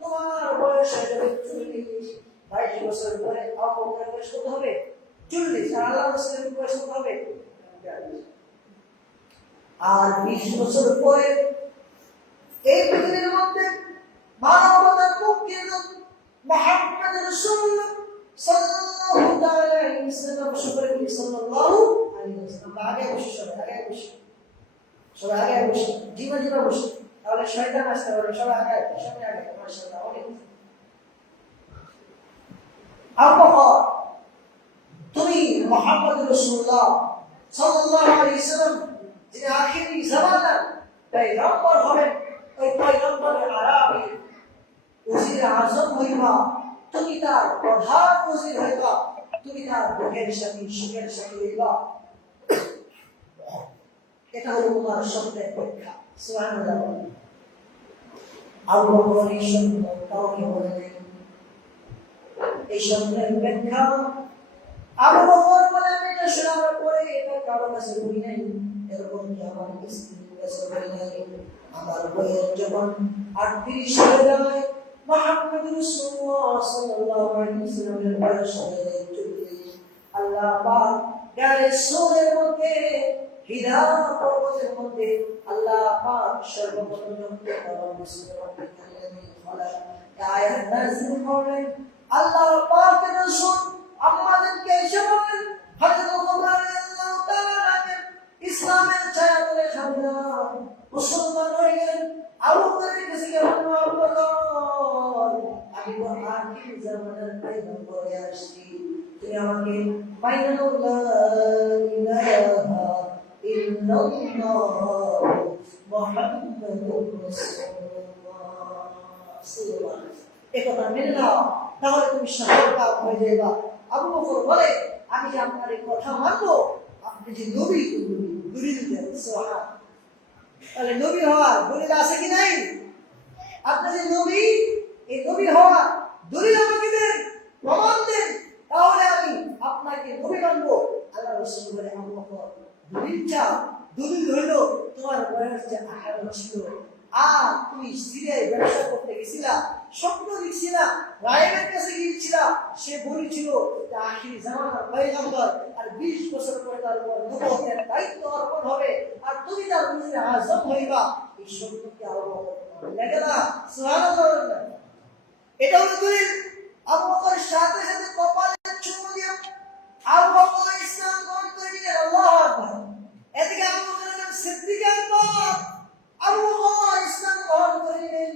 তোমার বয়স হয়ে যাবে 40। 22 বছর পরে আবু বকরের বয়স কত হবে? 40। আর আল্লাহ রাসূলের বয়স কত হবে? 42। আর 20 বছর পরে এই পৃথিবীর মধ্যে মানবতার পক্ষে মুহাম্মদ রাসূলুল্লাহ সাল্লাল্লাহু আলাইহি ওয়াসাল্লাম সাল্লাল্লাহু আলাইহি ওয়াসাল্লাম আগে বসে, সবাই আগে বসে, সবাই আগে বসে, জিমা বসে। তাহলে শয়তান আসতে পারে, সবাই আগে সামনে আগে মাশাআল্লাহ অনেক। আবু বকর, তুমি মুহাম্মদ রাসূলুল্লাহ সাল্লাল্লাহু আলাইহি ওয়াসাল্লাম যিনি আখিরি জামানার পয়গম্বর হবেন, ওই পয়গম্বরের আরাবী উজির আজম হইবা, তুমি তার প্রধান উজির হইবা, তুমি তার দুঃখের সাথী সুখের সাথী হইবা। এটা হলো তোমার স্বপ্নের ব্যাখ্যা। সুবহানাল্লাহ। আবু বকর এই স্বপ্ন কাউকে বলেন, এই স্বপ্নের ব্যাখ্যা আবু বকর বলে আমি এটা শোনার পরে এটা কারো কাছে বলি নাই, এরকম কি আমার স্ত্রীর কাছে বলি নাই। আমার বয়স যখন 38 হয়ে যায়, মুহাম্মদ রাসূলুল্লাহ সাল্লাল্লাহু আলাইহি ওয়াসাল্লামের বয়স হয়ে যায় 40। আল্লাহ পাক গায়ে সূরের মধ্যে হিরা পর্বতের মধ্যে আল্লাহ পাক সর্বপ্রথম যখন মুসলিম আয়াত নাযিল করেন, আল্লাহ পাকের রাসূল আমাদেরকে এসে বলেন, হযরত ওমর রাদিয়াল্লাহু তাআলা আনহু ইসলামের ছায়া তলে খাবনা মুসলমান হয়ে গেলেন। আবু বকরের কাছে গেলেন, আবু বকর আমি তো আখির জামানার পয়গম্বর হয়ে আসছি, তুমি আমাকে মাইনা দাও, লা ইলাহা ইল্লাল্লাহ মুহাম্মাদুর রাসূলুল্লাহ। একথা মেনে নাও, তাহলে তুমি সফলকাম হয়ে যাবে। আবু বকর বলে, আমি যে আপনার এই কথা মানবো, আপনি যে নবী, দলিল দেন। সুবহানাল্লাহ। তাহলে নবী হওয়ার দলিল আছে কি নাই? আপনি যে নবী, এই নবী হওয়ার দলিল আমাকে দেন, প্রমাণ দেন, তাহলে আমি আপনাকে নবী মানবো। আল্লাহ রাসূল বলে, আবু বকর দলিল চাও? দলিল হইল তোমার বয়স যে 18 ছিল, আর তুমি সিরিয়ায় ব্যবসা করতে গেছিলা, স্বপ্ন দেখছিলা, রায়ের কাছে গিয়েছিলা, সে বলেছিল যে আখিরি জামানার পয়গম্বর, আর 20 বছর পরে তার উপর নবুয়তের দায়িত্ব অর্পণ হবে, আর তুমি তার উজির আজম হইবা। এই সত্যকে আবু বকর লেগে না। সুবহানাল্লাহ। এটা হলো দলিল। আবু বকর সাথে সাথে কপালে চুমু দিয়ে আবু বকর ইসলাম গ্রহণ করে নিলেন। আল্লাহু আকবার। এদিকে আবু বকরের নাম সিদ্দিক আকবর। আবু বকর ইসলাম গ্রহণ করে নিলেন।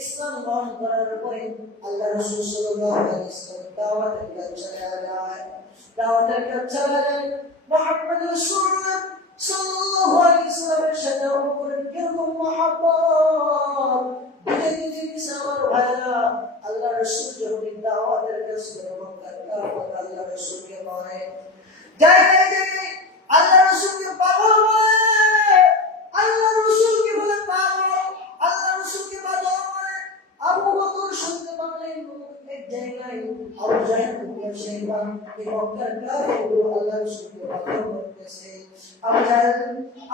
ইসলাম গ্রহণ করার পরে আল্লাহ রাসূল সাল্লাল্লাহু আলাইহি ওয়াসাল্লাম দাওয়াতের কাজ চালিয়ে যায়। দাওয়াতের কাজ চালিয়ে যায়। মুহাম্মদ রাসূলুল্লাহ সাল্লাল্লাহু আলাইহি ওয়াসাল্লামের সাথে আবু বকরের কিরকম মহব্বত, বুঝে গেছে আমার ভাইরা। আল্লাহ রাসূল যখন দাওয়াতের কাজ করে মক্কার কাফের আল্লাহ রাসূলকে মারে, যায় আল্লাহ রাসূলকে পাগল বলে, আল্লাহ রাসূলকে বলে পাগল, আল্লাহ রাসূলকে পাগল বলে। আবু বকর শুনতে পারলেন এক জায়গায় আবু জাহেল মুশরিকগণ এই মক্কার কাফেরগুলো আল্লাহ রাসূলকে পাগল করতেছে। আবু জাহেল,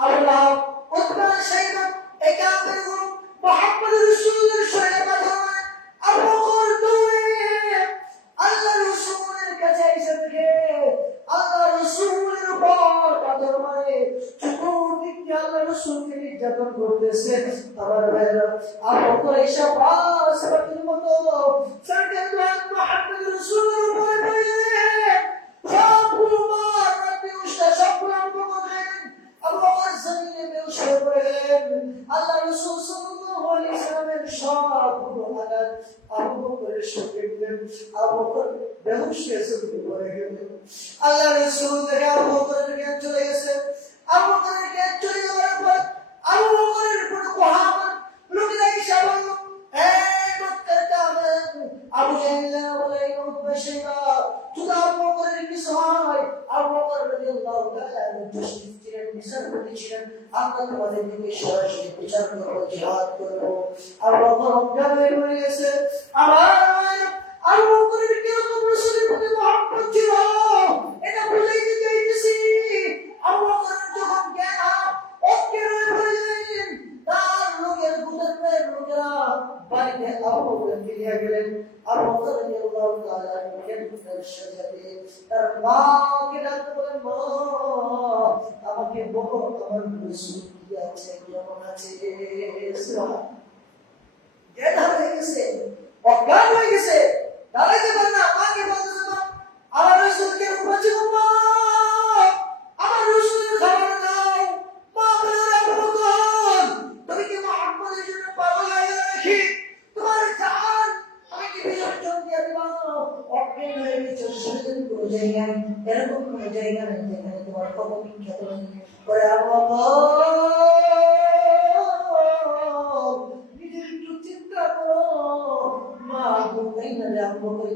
আবু লাহাব, উতবা, শাইবা এই কাফেরগুলো মুহাম্মদ রাসূলের শরীরে পাগল হয়। আবু বকর দৌড়ে আল্লাহ রাসূলের কাছে এসে দেখে আল্লাহ রাসূলের উপর পাথর মারে, চতুর্দিক দিয়ে আল্লাহ রাসূলকে নির্যাতন করতেছে। আমার ভাইরা, আবু বকর এসে পাঁচ পাখির মতো সাইডে মুহাম্মদ রাসূলের উপরে পড়ে গেলেন। সবগুলো মার বেহুশ, সবগুলো আবু বকর গেলেন। আবু বকর জমিনে বেহুশ হয়ে পড়ে গেলেন। আল্লাহ রাসূল সাল্লাল্লাহু আলাইহি ওয়াসাল্লামের সবগুলো আঘাত আবু বকরের শরীরে দিলেন। আবু বকর বেহুশ হয়ে জমিনে পড়ে গেলেন। আল্লাহ রাসূল দেখে আবু বকরের জ্ঞান চলে গেছে। আবু বকরের জ্ঞান চলে যাওয়ার পর আবু বকরের কোনো কোহামান লোকেরা এসে বলল, এই মক্কার কাফের আবু জাহেল বলে উতবা শাইবা, যদি আবু বকরের কিছু হয়, আবু বকর রাদিয়াল্লাহু তাআলা মুশরিক ছিলেন, বিচারপতি ছিলেন, আমরা তোমাদের দিকে সরাসরি বিচার করব, জিহাদ করব। আবু বকর অজ্ঞান হয়ে পড়ে গেছে। আবার আবু বকরের কিরকম রাসূলের প্রতি মহব্বত ছিল এটা ভুলে যেতেছি। আবু বকরের যখন জ্ঞান অজ্ঞান হয়ে পড়ে গেলেন, তার লোকের গুদামের লোকেরা বাড়িতে আবু বকরকে নিয়ে গেলেন। আবু বকর রাদিয়াল্লাহু তাআলা কেন্দ্রের সাথে তার মাকে ডাকতে বলেন, মা আমাকে বলো আমার রাসূল কি আছে, কেমন আছে। সুবহানাল্লাহ। জ্ঞান হয়ে গেছে, অজ্ঞান হয়ে গেছে, দাঁড়াইতে পারে না। মাকে বলতেছে, মা আমার রাসূলকে উপস্থিত মা, আমার রাসূলের খাবার দাও। মা বলে, আবু বকর তুমি কি মুহাম্মদের জন্য অজ্ঞান হয়ে গেছো, সেদিন কোনো জায়গায় এরকম কোনো জায়গা নেই যেখানে তোমার খবর বিখ্যাত নেই। করে নিজের একটু চিন্তা করো, মা তুমি না আবু বকর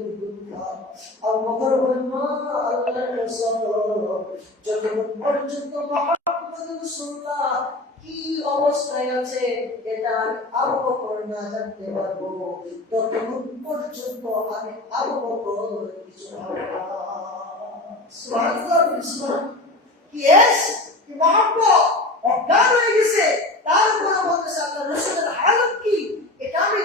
আবু বকর বলেন, মা আল্লাহর রাসূল যতক্ষণ পর্যন্ত মুহাম্মদ রাসূলুল্লাহ কি অবস্থায় আছে এটা আবু বকর না জানতে পারবো, ততক্ষণ পর্যন্ত আমি আবু বকর কিছু হবে না। সুবহানাল্লাহ, সুবহানাল্লাহ। কি এস কি মুহাম্মদ অজ্ঞান হয়ে গেছে, তারপরে বলতেছে আল্লাহ রাসূলের হালত কি এটা আমি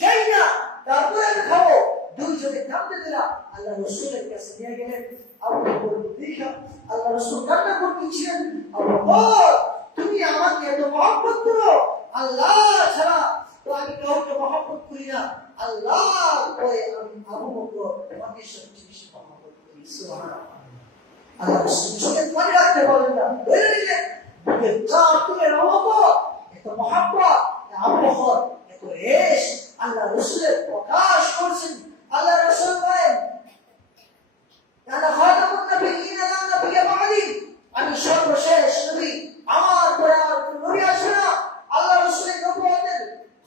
জানি না, তারপরে আমি খাবো। দুইজনে কাঁদতে দিলা, আল্লাহ রাসূলের কাছে নিয়ে গেলেন। আবু বকর দেখা আল্লাহ রাসূল কান্না করতেছিলেন, আবু বকর তুমি আমাকে এত মহব্বত করো, আল্লাহ ছাড়া তো আমি কাউকে মহব্বত করি না, আল্লাহ করে আমি আবু বকর তোমাকে সবচেয়ে বেশি মহব্বত করি। সুবহানাল্লাহ। আল্লাহ রাসূল চোখে পানি রাখতে বলেন না, ধরে নিলেন বুকে চাপ তুলে মহব্বত, এত মহব্বত আবু বকর এত এশ আল্লাহ রাসূলের প্রকাশ করছেন। আল্লাহ রাসূল বলেন, আনা খাতামুন নবিয়্যিন লা নবিয়্যা বা'দি, আমি সর্বশেষ নবী, আমার পরে আর কোন নবী আসবে না। আল্লাহ রাসূলের নবুয়তের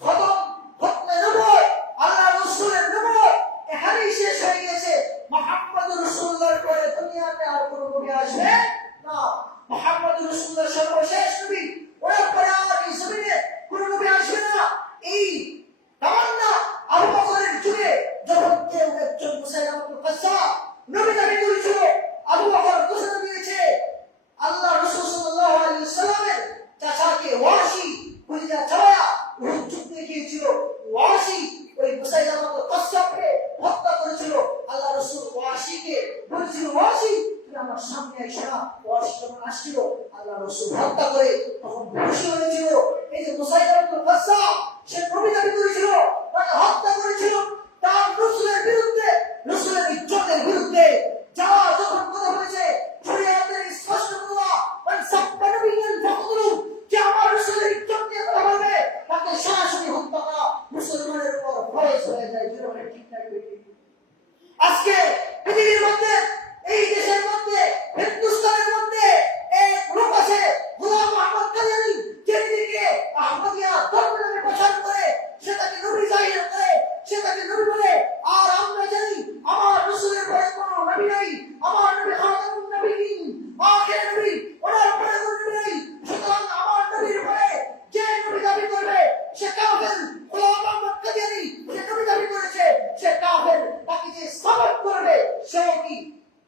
খতমে নবুয়ত, আল্লাহ রাসূলের নবুয়ত এখানেই শেষ হয়ে গেছে। মুহাম্মদুর রাসূলুল্লাহর পরে দুনিয়াতে আর কোন নবী আসবে না। মুহাম্মদুর রাসূলুল্লাহ সর্বশেষ নবী, ওনার পরে আর এই জমিনে কোন নবী আসবে না। এই তামান্না আবু বকরের যুগে যখন কেউ একজন মুসাইলামাতুল কাজ্জাব নবী দাবি করেছিল, আবু বকর ঘোষণা দিয়েছে আল্লাহ রাসূল সাল্লাল্লাহু আলাইহি ওয়াসাল্লামের চাচাকে ওয়াসি কলিজা চাওয়া উহুদ যুদ্ধে গিয়েছিল, ওয়াসি ওই মুসাইলামাতুল কাজ্জাবকে হত্যা করেছিল। আল্লাহ রাসূল ওয়াসিকে বলেছিল, ওয়াসি তুমি আমার সামনে এসো না। ওয়াসি যখন আসছিল আল্লাহ রাসূল হত্যা করে তখন খুশি হয়েছিল। এই যে মুসাইলামাতুল কাজ্জাব সে নবী দাবি করেছিল, তাকে হত্যা করেছিল, তার রাসূলের বিরুদ্ধে, রাসূলের ইজ্জতের বিরুদ্ধে যা যখন কথা বলেছে, শরীয়তের স্পষ্ট কথা, মান সাব্বা নবিয়্যান ফাকতুলু, যে আমার রাসূলের ইজ্জত নিয়ে কথা বলবে তাকে সরাসরি হত্যা করা মুসলমানের উপর ফরজ হয়ে যায়। জীবনে ঠিক না ঠিক। আজকে পৃথিবীর মধ্যে, এই দেশের মধ্যে, হিন্দুস্তানের মধ্যে এক লোক আছে গোলাম মোহাম্মদ কাদিয়ানী, যে নিজেকে আহমদিয়া ধর্ম নামে প্রচার করে, সে তাকে নবী জাহির করে, সে তাকে নবী বলে। আর আমরা জানি আমার রাসূলের পরে কোনো নবী নাই, আমার নবী খাতামুন নবিয়্যিন, আখির নবী, ওনার পরে কোনো নবী নাই। সুতরাং আমার নবীর পরে যে নবী দাবি করবে সে কাফের। গোলাম মোহাম্মদ কাদিয়ানী যে নবী দাবি করেছে সে কাফের, তাকে যে সাবত করবে সেও কি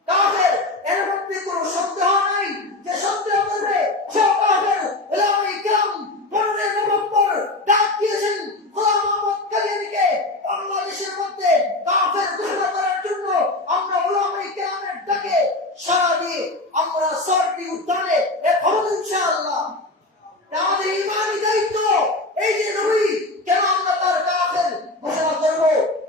কাফের। এর মধ্যে কোনো সন্দেহ নাই, যে সন্দেহ করবে সেও কাফের। উলামায়ে কিরাম 15 নভেম্বর ডাক দিয়েছেন গোলাম মোহাম্মদ কাদিয়ানীকে বাংলাদেশের মধ্যে কাফের ঘোষণা করার জন্য। আমরা উলামায়ে কিরামের ডাকে সাড়া দিয়ে আমরা সরটি উদ্যানে এখন ইনশাআল্লাহ আমাদের ইমানি দায়িত্ব, এই যে নবী কেন আমরা তার কাফের ঘোষণা করব?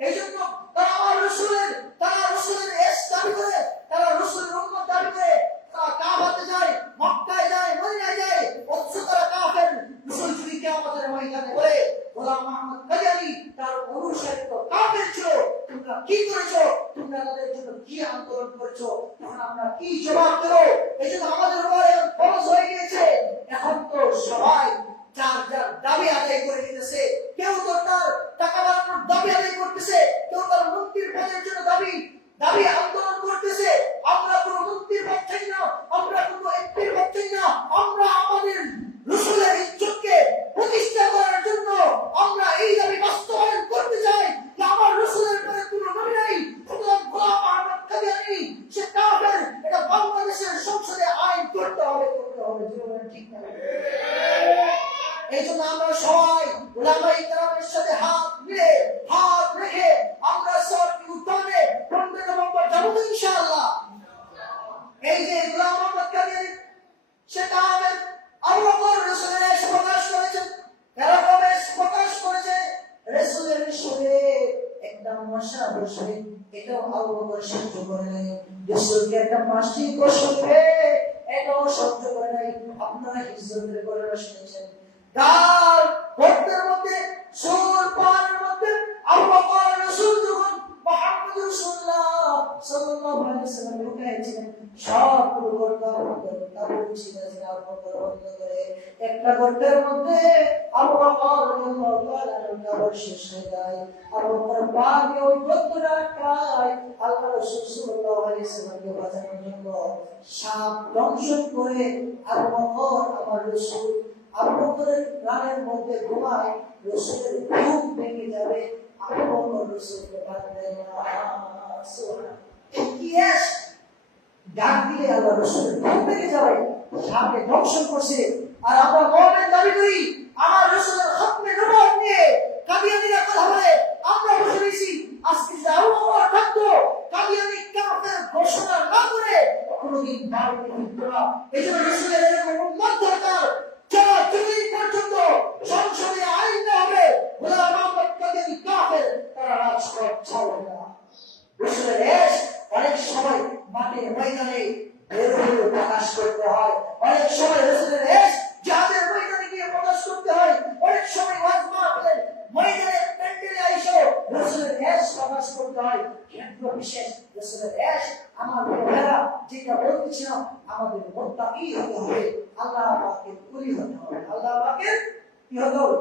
এই জন্য তারা আমার রাসূলের, তারা রাসূলের এস দাবি করে, তারা রাসূলের উম্মত দাবি করে, তারা কাবাতে যায়, মক্কায় যায়, মদিনায় যায়, অথচ তারা কাফের। রাসূল যদি কিয়ামতের ময়দানে বলে গোলাম মোহাম্মদ কাদিয়ানী তার অনুসারী তো কাফের ছিল, তোমরা কি করেছো, তোমরা তাদের জন্য কি আন্দোলন করেছো, তখন আমরা কি জবাব দেব? এই জন্য আমাদের উপরে ফরজ হয়ে গিয়েছে। এখন তো সবাই যার যার দাবি আদায় করে নিতেছে। কেউ তো তার টাকা বাড়ানোর দাবি আদায় করতেছে, কেউ তার মুক্তির পদের জন্য দাবি আন্দোলন করতেছে। আমরা কোনো মুক্তির পথ চাই না, আমরা কোনো এমপির পথ চাই না, আমরা আমাদের রাসূলের ইজ্জতকে প্রতিষ্ঠা করার জন্য আমরা এই দাবি বাস্তবায়ন করতে চাই যে আমার রাসূলের পরে কোনো নবী নাই। সুতরাং গোলাম মোহাম্মদ কাদিয়ানী সে কাফের, এটা বাংলাদেশের সংসদে আইন করতে হবে। জীবনে ঠিক না। এই জন্য আমরা সবাই উলামায়ে কিরামের সাথে হাত মিলে, হাত রেখে আমরা সরটি উদ্যানে 15 নভেম্বর যাব ইনশাআল্লাহ। এই যে গোলাম মোহাম্মদ কাদিয়ানী সে কাফের, আবু বকর রাসূলের এসে প্রকাশ করেছেন, এরকম এসে প্রকাশ করেছে রাসূলের সুরে একটা মশা বসবে, এটাও আবু বকর সহ্য করে নাই। রাসূলকে একটা মাছি বসবে, এটাও সহ্য করে নাই। আপনারা হিজরতের করে শুনেছেন, গাল গর্তের মধ্যে, সুর পাহাড়ের মধ্যে আবু বকর রাসূল যখন মুহাম্মদ রাসূলুল্লাহ বেশি গেছে আবু বকর বন্ধ করে একটা গর্তের মধ্যে আবু বকর রাদিয়াল্লাহু তাআলা কবর শেষ হয়ে যায় আবু বকর পা দিয়ে ওই গর্তটা আটকায় আল্লাহ রাসূল সাল্লাল্লাহু আলাইহি ওয়াসাল্লামকে বাঁচানোর জন্য সাপ দংশন করে আবু বকর আমার রাসূল আবু বকরের প্রাণের মধ্যে ঘুমায় রাসূলের ঘুম ভেঙে যাবে আবু বকর রাসূলকে বাঁচালেন না সুবহানাল্লাহ কি ডাক দিলে আল্লাহ রাসূলের ঘুম ভেঙে যাবে সাপে দংশন করছে আর আমরা মুমিন দাবি করি আমার রাসূলের খতমে নবুয়ত নিয়ে কাদিয়ানীরা কথা বলে আমরা বসে রয়েছি আজকে যে আবু বকর থাকতো কাদিয়ানী কাফের ঘোষণা না করে কোনোদিন বাড়িতে ফিরতো না এজন্য রাসূলের এরকম উম্মত দরকার যারা যতদিন পর্যন্ত সংসদে আইন না হবে গোলাম আহমদ কাদিয়ানী কাফের তারা রাজপথ ছাড়বে না রাসূলের অনেক সময় মাঠে ময়দানে বের হয়ে প্রকাশ করতে হয় অনেক সময় রাসূলের জিহাদের ময়দানে গিয়ে প্রকাশ করতে হয় অনেক সময় ওয়াজ মাহফিল ময়দানে প্যান্ডেলে আইসো রাসূলের প্রকাশ করতে হয় ক্ষেত্র বিশেষ রাসূলের আমার ভাইরা যেটা বলছিলাম আমাদের মুত্তাকি হতে হবে আল্লাহ পাকের কুলি হতে হবে আল্লাহ পাকের কি হতে হবে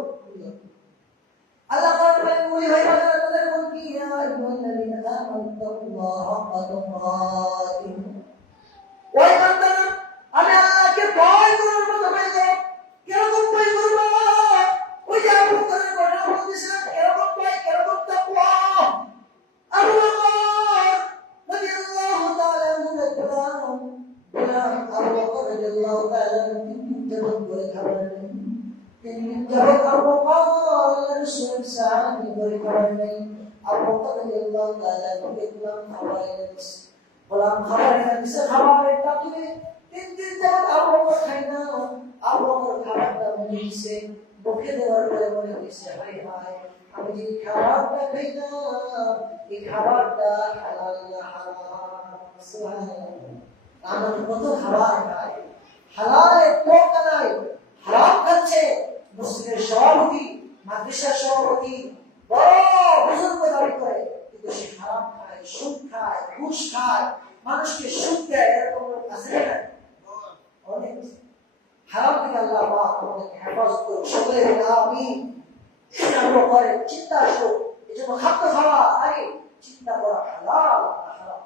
আল্লাহ পাকের কুলি হয়ে গেলে তাদের বলকি ইয়া আইয়ুহাল্লাযীনা আমানু তাকুল্লাহা হাক্কা তুকাতিহি ওই বান্দারা আমি আল্লাহকে ভয় করার মতো হইলে কিরকম ভয় করব ওই যে আবু বকরের কথা বলছিলাম এরকম ভয় কিরকম তাকওয়া আবু বকর রাদিয়াল্লাহু তাআলা আনহু গোলাম আবু বকর রাদিয়াল্লাহু তাআলা যখন করে খাবার তিনি যখন আবু বকর রাসূল সাহাবী করে খাবার নেই আবু বকর রাদিয়াল্লাহু তাআলা গোলাম খাবার এনেছে গোলাম খাবার এনেছে খাবারের টাকুরে তিন দিন যাবত আবু বকর খায় না আবু বকর খাবারটা নিয়েছে মুখে দেওয়ার পরে মনে হয়েছে হায় হায় আমি যে খাবারটা খাই না এই খাবারটা হালাল না হারাম সুবহানাল্লাহ আমার কত খাবার খায় হালালের পোকা নাই হারাম খাচ্ছে মসজিদের সভাপতি মাদ্রাসার সভাপতি বড় বুজুর্গ দাবি করে কিন্তু সে হারাম খায় সুদ খায় ঘুষ খায় মানুষকে সুদ দেয় এরকম লোক আছে না অনেক হারাম থেকে আল্লাহ পাক আমাদেরকে হেফাজত করুন সকলে আমিন আমরা করে চিন্তা আসো এজন্য খাদ্য খাওয়া আগে চিন্তা করা হালাল না হারাম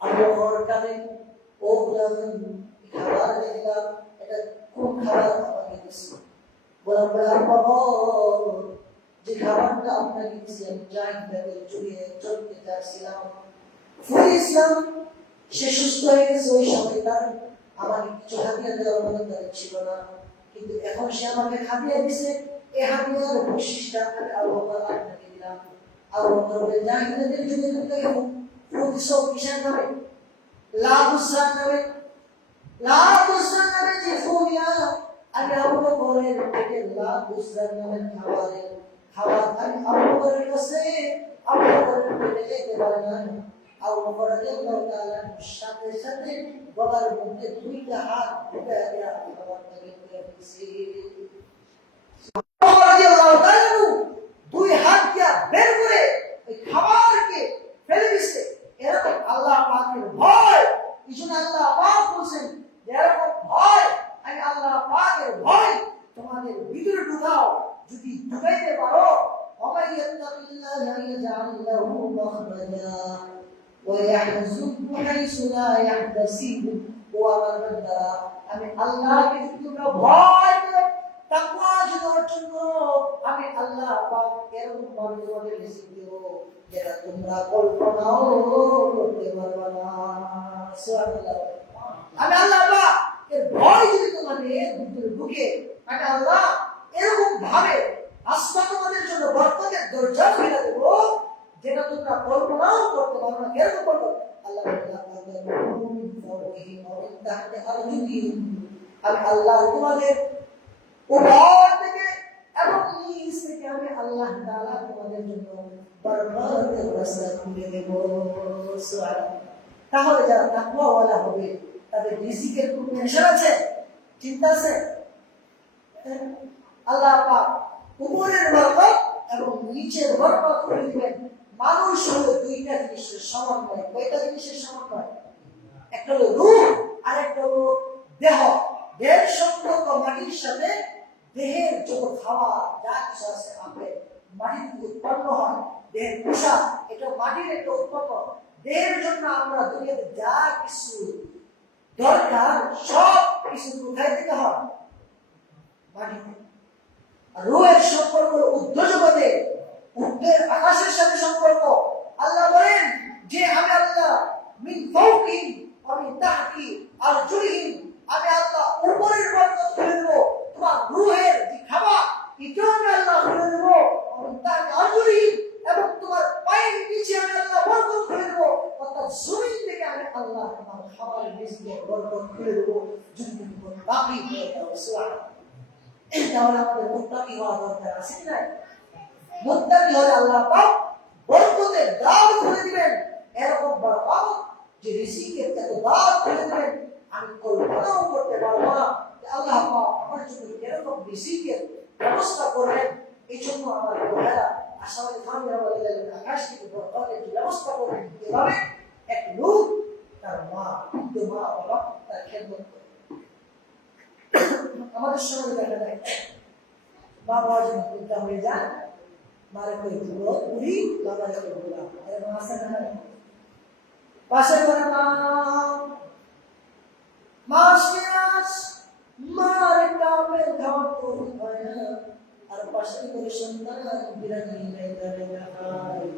আল্লাহ ঘরটাতে ও বুঝাবেন খাবার দেখলাম এটা কোন খাবার আমাকে দিচ্ছে বলার পরে যে খাবারটা আপনাকে দিচ্ছি আমি চাহিদাকে চুরিয়ে চলতে চাচ্ছিলাম ফুল ইসলাম সে সুস্থ হয়ে গেছে ওই সময় তার আমাকে কিছু হাতিয়ার দেওয়ার মতো তাদের ছিল না কিন্তু এখন সে আমাকে হাতিয়ার দিছে এই হাতিয়ার বৈশিষ্ট্য আবু বকর আপনাকে দিলাম আবু বকর বলে জাহিদাদের যুগে যুগে ফুল সব কিসের নামে লাগুসান নামে যে ফুলিয়া আমি আবু বকরের পেটে লাগুসান নামে খাবার আমি আবু বকরের কাছে আবু বকরের পেটে যেতে পারে না আবু বকর রাদিয়াল্লাহু তাআলা সাথে সাথে গলার মধ্যে দুইটা হাত ঢুকায় দেয়া খাবারটাকে দিয়ে দিয়েছে আবু বকর রাদিয়াল্লাহু তাআলা দুই হাত দিয়া বের করে এই খাবারকে ফেলে দিয়েছে এরকম আল্লাহ পাকের ভয় ইজন্য আল্লাহ পাক বলেন এরকম ভয় আমি আল্লাহ পাকের ভয় তোমাদের ভিতরে ঢুকাও যদি ঢুকাইতে পারো ومن يتق الله يجعل له مخرجا ويرزقه حيث لا يحتسب ومن আমি আল্লাহকে যদি তোমরা ভয় করো তাকওয়া যদি অর্জন করো আমি আল্লাহ পাক এরকম ভাবে তোমাদের রিজিক দেব যেটা তোমরা কল্পনাও করতে পারবে না সুবহানাল্লাহ আমি আল্লাহ পাক এর ভয় যদি তোমাদের ভিতরে ঢুকে আমি আল্লাহ এরকম ভাবে আসমান তোমাদের জন্য বরকতের দরজা খুলে দেব যেটা তোমরা কল্পনাও করতে পারবে না কেন করবে আল্লাহ আমি আল্লাহ তোমাদের উপর থেকে এবং নিজ থেকে আমি আল্লাহ তাআলা তোমাদের জন্য বরকতের রাস্তা খুলে দেব সুবহানাল্লাহ তাহলে যারা তাকওয়াওয়ালা হবে তাদের রিজিকের কোনো টেনশন আছে চিন্তা আছে আল্লাহ পাক উপরের বরকত এবং নিচের বরকত করে দিবেন মানুষ হলো দুইটা জিনিসের সমন্বয় কয়টা জিনিসের সমন্বয় একটা হলো রূহ আর একটা হলো দেহ, দেহের সম্পর্ক মাটির সাথে, দেহের যত খাওয়া যা কিছু আছে আমাদের মাটি থেকে উৎপন্ন হয়, দেহের পোশাক এটা মাটির একটা উৎপন্ন। দেহের জন্য আমরা দুনিয়াতে যা কিছু দরকার সব কিছু কোথায় থেকে হয়? মাটিতে। আর রূহের সম্পর্ক উর্ধ্বজগতে, উর্ধ্বের আকাশের সাথে সম্পর্ক। আল্লাহ বলেন যে আমি আল্লাহ মিন ফাওকিহিম ওয়া মিন তাহতি আরজুলিহিম, আমি আল্লাহ উপরের বরকত খুলে দেব, তোমার রূহের যে খাবার এটাও আমি আল্লাহ খুলে দেব, মিন তাহতি আরজুলিহিম, এবং তোমার পায়ের নিচে আমি আল্লাহ বরকত খুলে দেব, অর্থাৎ জমিন থেকে আমি আল্লাহ তোমার খাবারের নিচে বরকত খুলে দেব, যদি তুমি বাকি হয়ে যাও। সুবহানাল্লাহ। তাহলে আমাদের মুত্তাকি হওয়া দরকার আছে কি না? মুত্তাকি হলে আল্লাহ পাক বরকতের দ্বার খুলে দিবেন, এরকম বরকত যে রিজিকের এত দ্বার খুলে দিবেন আমি কল্পনাও করতে পারবো না যে আল্লাহ পাক আমার জন্য এরকম রিজিকের ব্যবস্থা করবেন। এই জন্য আমার ভাইরা আশাবাদী খানরা বলে আকাশ থেকে বরকতের ব্যবস্থা করবেন। এভাবে এক লোক তার মা বাবা তার খেদমত করে। আমাদের সমাজে দেখা যায় বাবা যখন চিন্তা হয়ে যায়, মারে কই বুড়ো বুড়ি, বাবা যখন বুড়া, এরকম আছে না? পাশে করে মাস মার কামে ধান করতে হয় না, আর পাশে করে সন্তান বিরানি মেয়েদারে দেখায়,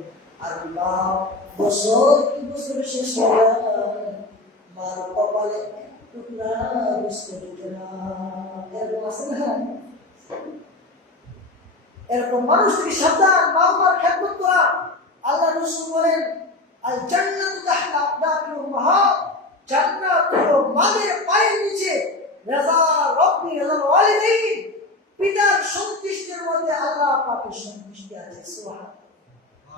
আর বাপ বছর কি বছর শেষ হয়ে যায়, মার কপালে টুকরা বিস্কুট না। এরকম আছে না? এরকম মানুষ থেকে সাবধান, বাবার খেদমত করা। আল্লাহ রাসূল বলেন আল জান্নাতু তাহতা আকদামিল উম্মাহাত, জান্নাত হলো মায়ের পায়ের নিচে। রাজা রব্বি রাজাল ওয়ালিদাইন, পিতার সন্তুষ্টির মধ্যে আল্লাহ পাকের সন্তুষ্টি আছে। সুবহানাল্লাহ।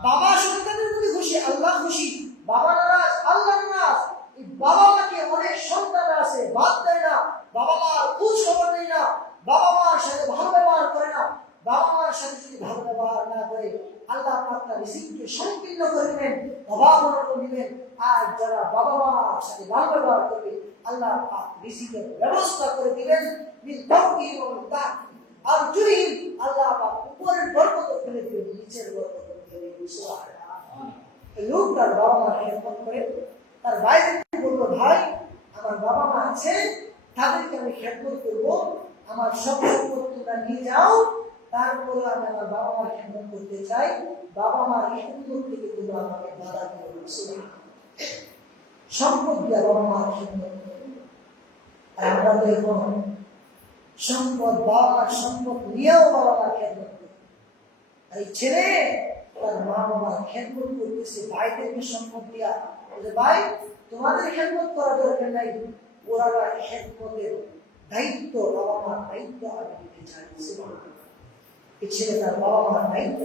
বাবা সন্তানের প্রতি খুশি, আল্লাহ খুশি। বাবা নারাজ, আল্লাহ নারাজ। এই বাবা মাকে অনেক সন্তান আছে বাদ দেয় না, বাবা মার খোঁজ খবর নেই না, বাবা মার সাথে ভালো ব্যবহার করে না। বাবা মার সাথে যদি ভালো ব্যবহার না করে আল্লাহ পাক তার রিজিককে সংকীর্ণ করে দিবেন, অভাব অনটন দিবেন। আর যারা বাবা মার সাথে ভালো ব্যবহার করবে আল্লাহ পাক রিজিকের ব্যবস্থা করে দিবেন। মিন ফাওকিহিম ওয়া মিন তাহতি আরজুলিহিম, আল্লাহ পাক উপরের বরকত খুলে দিবেন, নিচের বরকত খুলে দিবেন। সুবহানাল্লাহ। এই লোক তার বাবা মার খেদমত করে, তার বাইরে বললো ভাই আমার বাবা মা আছে, তাদেরকে আমি খেদমত করবো, আমার সব সম্পদ তোমরা নিয়ে যাও, তারপরে আমি আমার বাবা মার খেদমত করতে চাই, বাবা মার খেদমত থেকে তোমরা আমাকে বাধা দিও না। সম্পদ দিয়ে বাবা মার খেদমত করবো। আর আমরা তো এখন সম্পদ, বাবা মার সম্পদ নিয়েও বাবা মার খেদমত করি। আর এই ছেলে তার মা বাবার খেদমত করতেছে ভাইদেরকে সম্পদ দিয়া, ভাই তোমাদের খেদমত করা দরকার নাই, ওরা খেদমতের দায়িত্ব, বাবা মার দায়িত্ব আমি নিতে চাই। এই ছেলে তার বাবা মার দায়িত্ব,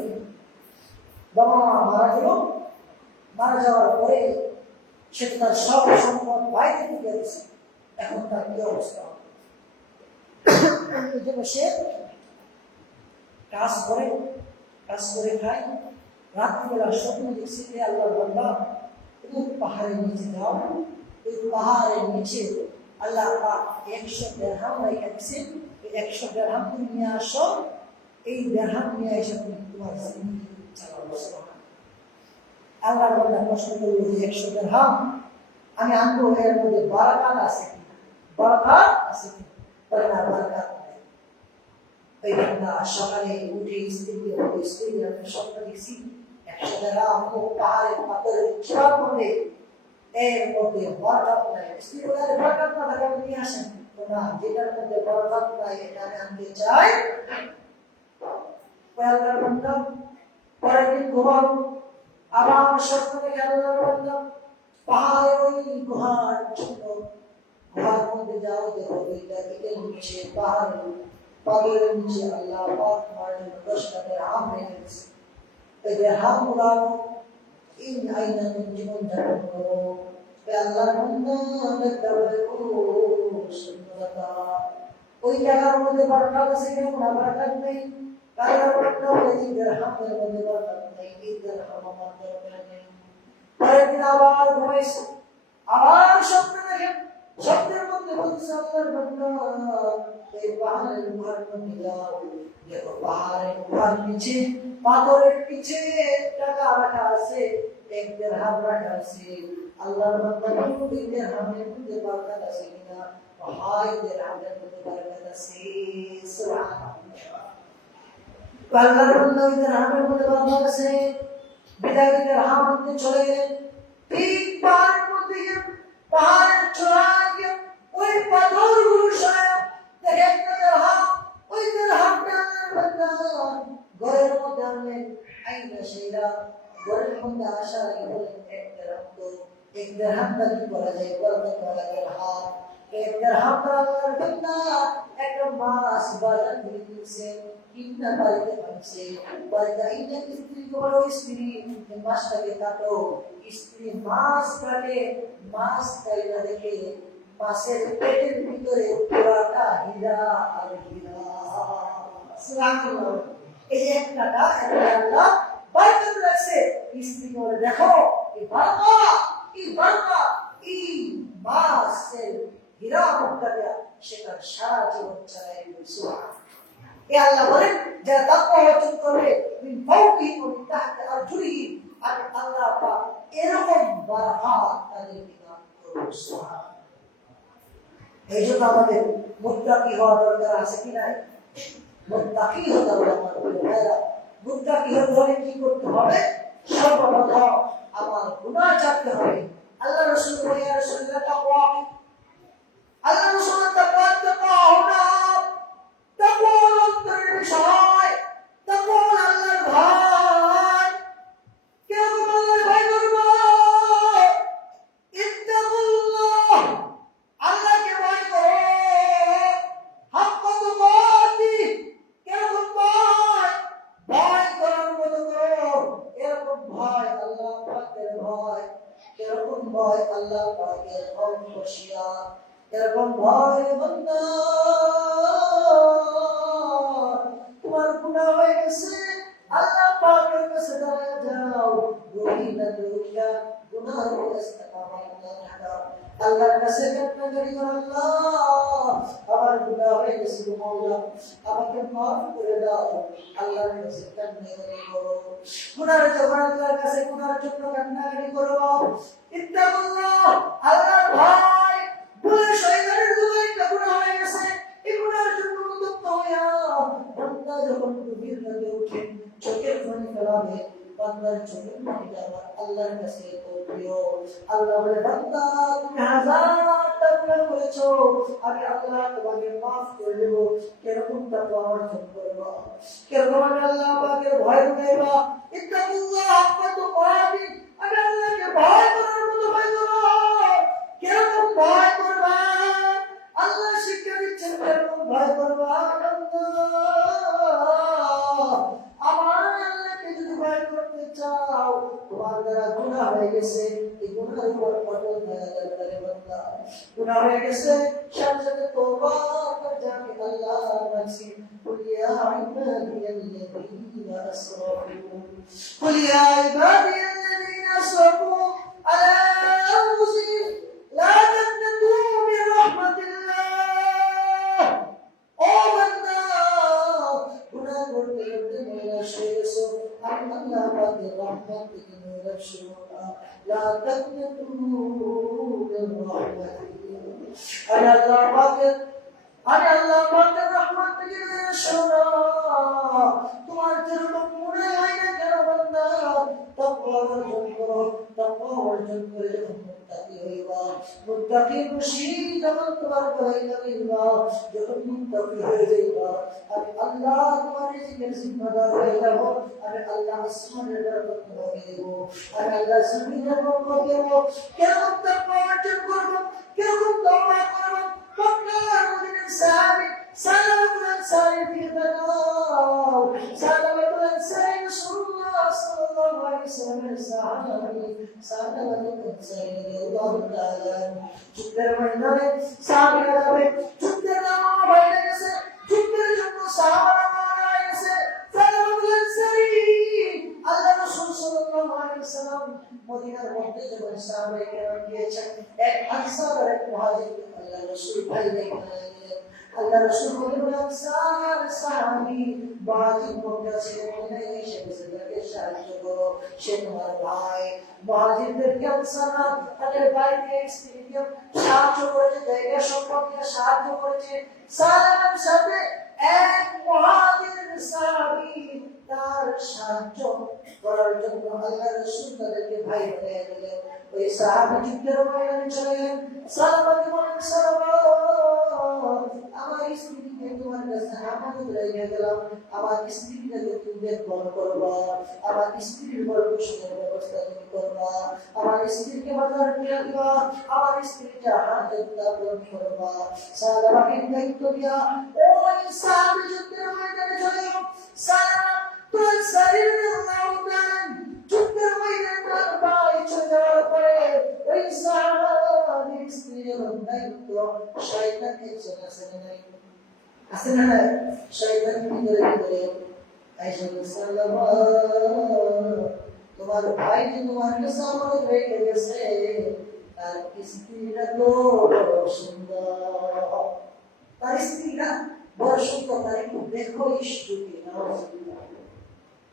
বাবা মা মারা গেল, মারা যাওয়ার পরে সে তার সব সম্পদ বাইরে থেকে গেছে। এখন তার কি অবস্থা? এই জন্য সে কাজ করে খায়। রাত্রিবেলা স্বপ্ন দেখছি যে আল্লাহ বান্দা তুমি পাহাড়ের নিচে যাও, ওই পাহাড়ের নিচে আল্লাহ পাক 100 দিরহাম রেখে দিয়েছেন, 100 দিরহাম তুমি নিয়ে আসো, এই দিরহাম নিয়ে এসে তুমি তোমার জিন্দেগি চালাও। আল্লাহ বান্দা প্রশ্ন করলো যে 100 দিরহাম আমি আনবো, এর মধ্যে বারাকাত আছে কি? বারাকাত আছে কি? বলে না, বারাকাত নেই। এই বান্দা সকালে উঠে স্ত্রীকে বলে, স্ত্রী আমি স্বপ্ন দেখছি 100 দিরহাম পাহাড়ের পাথরের চূড়ার মধ্যে, এর মধ্যে বরকত নাই। স্ত্রী বলে বরকত না থাকে আপনি নিয়ে আসেন না, যেটার মধ্যে বরকত নাই এটা আমি আনতে চাই। আল্লাহর বান্দা পরের দিন ঘুমাবো, আবার স্বপ্ন দেখে আল্লাহর বান্দা পাহাড়ের ওই গুহার জন্য, গুহার মধ্যে যাও, দেখো ওইটা থেকে নিচে পাহাড়ের পাথরের নিচে আল্লাহ পাক তোমার জন্য 10টা দিরহাম রেখে দিয়েছে। এই দিরহাম উড়ানো এই আইনা তুমি জীবন যাপন করো। আল্লাহর বান্দা দরবারে সুন্দরতা, ওই জায়গার মধ্যে বরকত আছে কেমন? বরকত নেই। আল্লাহর বান্দা বলে যে দিরহামের মধ্যে বরকত নেই, এই দিরহাম আমার দরকার নেই। পরের দিন আবার ঘুমাইছে, আবার স্বপ্ন দেখেন স্বপ্নের মধ্যে বলছে আল্লাহর বান্দা এই পাহাড়ের উপর মধ্যে যাও, দেখো পাহাড়ের উপর নিচে পাথরের নিচে টাকা রাখা আছে, 1 দিরহাম রাখা আছে। আল্লাহর বান্দা দুই দিরহামের মধ্যে বরকত আছে কিনা? হাই দিরহামের মধ্যে বরকত আছে। সুবহানাল্লাহ। আল্লাহর বান্দা ওই দিরহামের মধ্যে বরকত আছে, বিদায় দিরহাম নিয়ে চলে গেলেন। ঠিক পাহাড়ের মধ্যে গিয়ে পাহাড়ের চূড়ায় গিয়ে ওই পাথরগুলো সরায় দেখে একটা দিরহাম, ওই দিরহামটা আল্লাহর বান্দা ঘরের মধ্যে আনলেন। আইনা সেইরা ঘরের মধ্যে আসার আগে বলেন, 1 দিরহাম তো 1 দিরহামটা কি করা যায়? বরকত করা দিরহাম। 1 দিরহামটা আল্লাহর বান্দা একটা মাছ বাজার থেকে কিনছে, কিনা বাড়িতে আনছে। বাড়িতে আইনা স্ত্রী বলো, স্ত্রী মাছটাকে কাটো। স্ত্রী মাছ কাটে, মাছ কাইলা দেখে মাছের পেটের ভিতরে পুরাটা হীরা আর হীরা। সুবহানাল্লাহ। এই একটাটা আল্লাহ বরকত রাখছে। স্ত্রী বলে, দেখো এই বরকত, এই বরকত, এই মাছের হীরা মুক্তা দেয়া সেটা সারা জীবন চালাই। সুবহানাল্লাহ। এ আল্লাহ বলেন যারা তাকওয়া অর্জন করবে মিন ফাওকি ওয়া মিন তাহতি আরজুলিহি, আমি আল্লাহ পাক এরকম বারাকাত তাদেরকে দান করব। সুবহানাল্লাহ। এই জন্য আমাদের মুত্তাকি হওয়া দরকার আছে কি নাই? মুত্তাকি হতে হবে আমাদের ভাইরা। মুত্তাকি হতে হলে কি করতে হবে? সর্বপ্রথম আমার গুনাহ ছাড়তে হবে। আল্লাহ রাসূল বলেন, ইয়া রাসূলুল্লাহ তাকওয়া, আল্লাহ রাসূল তাকওয়া হলো তাকওয়া অন্তরের বিষয়। তাকওয়া আল্লাহর ভয়। কেউ আল্লাহর ভয় করবে? ইত্তাকুল্লাহ, আল্লাহকে ভয় করো। হাক্কা তুকাতি, কেরকম ভয়? ভয় করার মতো করো। এরকম ভয় আল্লাহ পাকের ভয়। এরকম ভয় আল্লাহ পাকের খশিয়া। এরকম ভয় বান্দা তোমার গুনাহ হয়ে গেছে, আল্লাহ পাকের কাছে দাঁড়ায় যাও, গভীরা দুনিয়া গুনাহের ইস্তেগফার করো। আল্লাহর কাছে কান্নাকাটি করো, আল্লাহ আমার গুনাহ হয়ে গেছে মাওলা, আমাকে মাফ করে দাও। আল্লাহর কাছে কান্নাকাটি করো। গুনাহের জন্য আল্লাহর কাছে গুনাহের জন্য কান্নাকাটি করো। ইত্তাকুল্লাহ, আল্লাহর ভয়। ভুলে শয়তানের দুইটা গুনাহ হয়ে গেছে, এই গুনাহের জন্য উদ্যত হইয়া বান্দা যখন গভীর রাতে উঠে চোখের পানি ফেলাবে, বান্দার চোখের পানিটা আমার আল্লাহর কাছে এত প্রিয়। আল্লাহ বলে, বান্দা তুমি 1000টা গুনাহ করেছো, আমি আল্লাহ তোমাকে মাফ করে দেব। কিরকম তাকওয়া অর্জন করবা, কিরকম আমি আল্লাহ পাকের ভয় করবা। ইত্তাকুল্লাহ হাক্কা তুকাতি, আমি আল্লাহকে ভয় করার মতো ভয় করো। কিরকম ভয় করবা? আল্লাহ শিক্ষা দিচ্ছেন কিরকম ভয় করবা। আমার আল্লাহকে যদি ভয় করতে চাও, তোমার দ্বারা গুনাহ হয়ে গেছে, এই গুনাহের উপর অটল থাকা দরকার। বান্দা গুনাহ হয়ে গেছে, সাথে সাথে তওবা করে যাবে আল্লাহর কাছে। কুল ইয়া ইবাদিয়াল্লাযীনা আসরাফু, কুল ইয়া ইবাদিয়াল্লাযীনা আসরাফু আলা আনফুসিহিম লা তাকনাতু মিন রাহমাতিল্লাহ। ও বান্দা, গুনাহ করতে করতে নিরাশ হয়ে গেছো, আমি আল্লাহ পাকের রহমত থেকে নিরাশ হও না। লা তাকনাতু মিন রাহমাতিল্লাহ। আমি আল্লাহ পাকের রহমত থেকে নিরাশ হও না। তোমার যেরকম মনে হয় না কেন বান্দা, তাকওয়া অর্জন করো। তাকওয়া অর্জন করে যখন মুত্তাকি হইবা, মুত্তাকি খুশি যখন তোমার গলায় লাগিবা, যখন মুত্তাকি হয়ে যাইবা, আমি আল্লাহ তোমার রিজিকের জিম্মাদার হয়ে যাব। আমি আল্লাহ আসমানের বরকত তোমাকে দেব, আমি আল্লাহ জমিনের বরকত দেব। কেরকম তাকওয়া অর্জন করবো, কেরকম তওবা করবো, মক্কার মদিনার সাহাবী সালামাতুল আনসারী দিকে তাকাও। সালামাতুল আনসারী রাসূলুল্লাহ সাল্লাল্লাহু আলাইহি ওয়াসাল্লামের সাহাবী সালামাতুল আনসারী রাদিয়াল্লাহু তাআলা যুদ্ধের ময়দানে সাহাবীরা যাবে, যুদ্ধের নামা হয়ে গেছে, যুদ্ধের জন্য সাহাবারা মারা গেছে। সালামাতুল আনসারী আল্লাহ রাসূল সাল্লাল্লাহু আলাইহি সাল্লাম মদিনার মধ্যে যখন সাহাবায়ে কেরাম গিয়েছেন, এক আনসার আর এক মুহাজির আল্লাহ রাসূল ভাই দেখলেন। আল্লাহ রাসূল বললেন, আনসার সাহাবী মুহাজির মক্কা ছেড়ে মদিনায় এসে তাকে সাহায্য করো, সে তোমার ভাই। মুহাজিরদেরকে আনসাররা তাদের ভাইকে স্ত্রীকে সাহায্য করেছে, জায়গা সম্পর্কে সাহায্য করেছে। সালাম সাথে এক মুহাজির সাহাবী তার সাহায্য করার জন্য আল্লাহ রাসূল তাদেরকে ভাই বানিয়ে দিলেন। ওই সাহাবী যুদ্ধের ময়দানে চলে গেলেন। সালামাকে বলেন, সালামা আমার স্ত্রীকে তোমার কাছে আমানত রেখে গেলাম, আমার স্ত্রীটাকে তুমি দেখভাল করবা, আমার স্ত্রীর ভরণ-পোষণের ব্যবস্থা তুমি করবা, আমার স্ত্রীকে বাজার দিয়ে দিবা, আমার স্ত্রীটা হাজত পূরণ করবা। সালামাকে দায়িত্ব দিয়া ওই সাহাবী যুদ্ধের ময়দানে চলে গেল। সালামা তোর শরীরে লাউদান যুদ্ধের ময়দানে তার ভাই চলে যাওয়ার পরে ওই সাহাবী স্ত্রীর দায়িত্ব শয়তানের চলে আসে নাই, আসে না? শয়তান ভিতরে ভিতরে আইসা সালামা তোমার ভাই যে তোমার কাছে আমানত রেখে গেছে, তার স্ত্রীটা তো সুন্দর, তার স্ত্রীটা বড় সুন্দর, তার একটু দেখো ইষ্টুকে।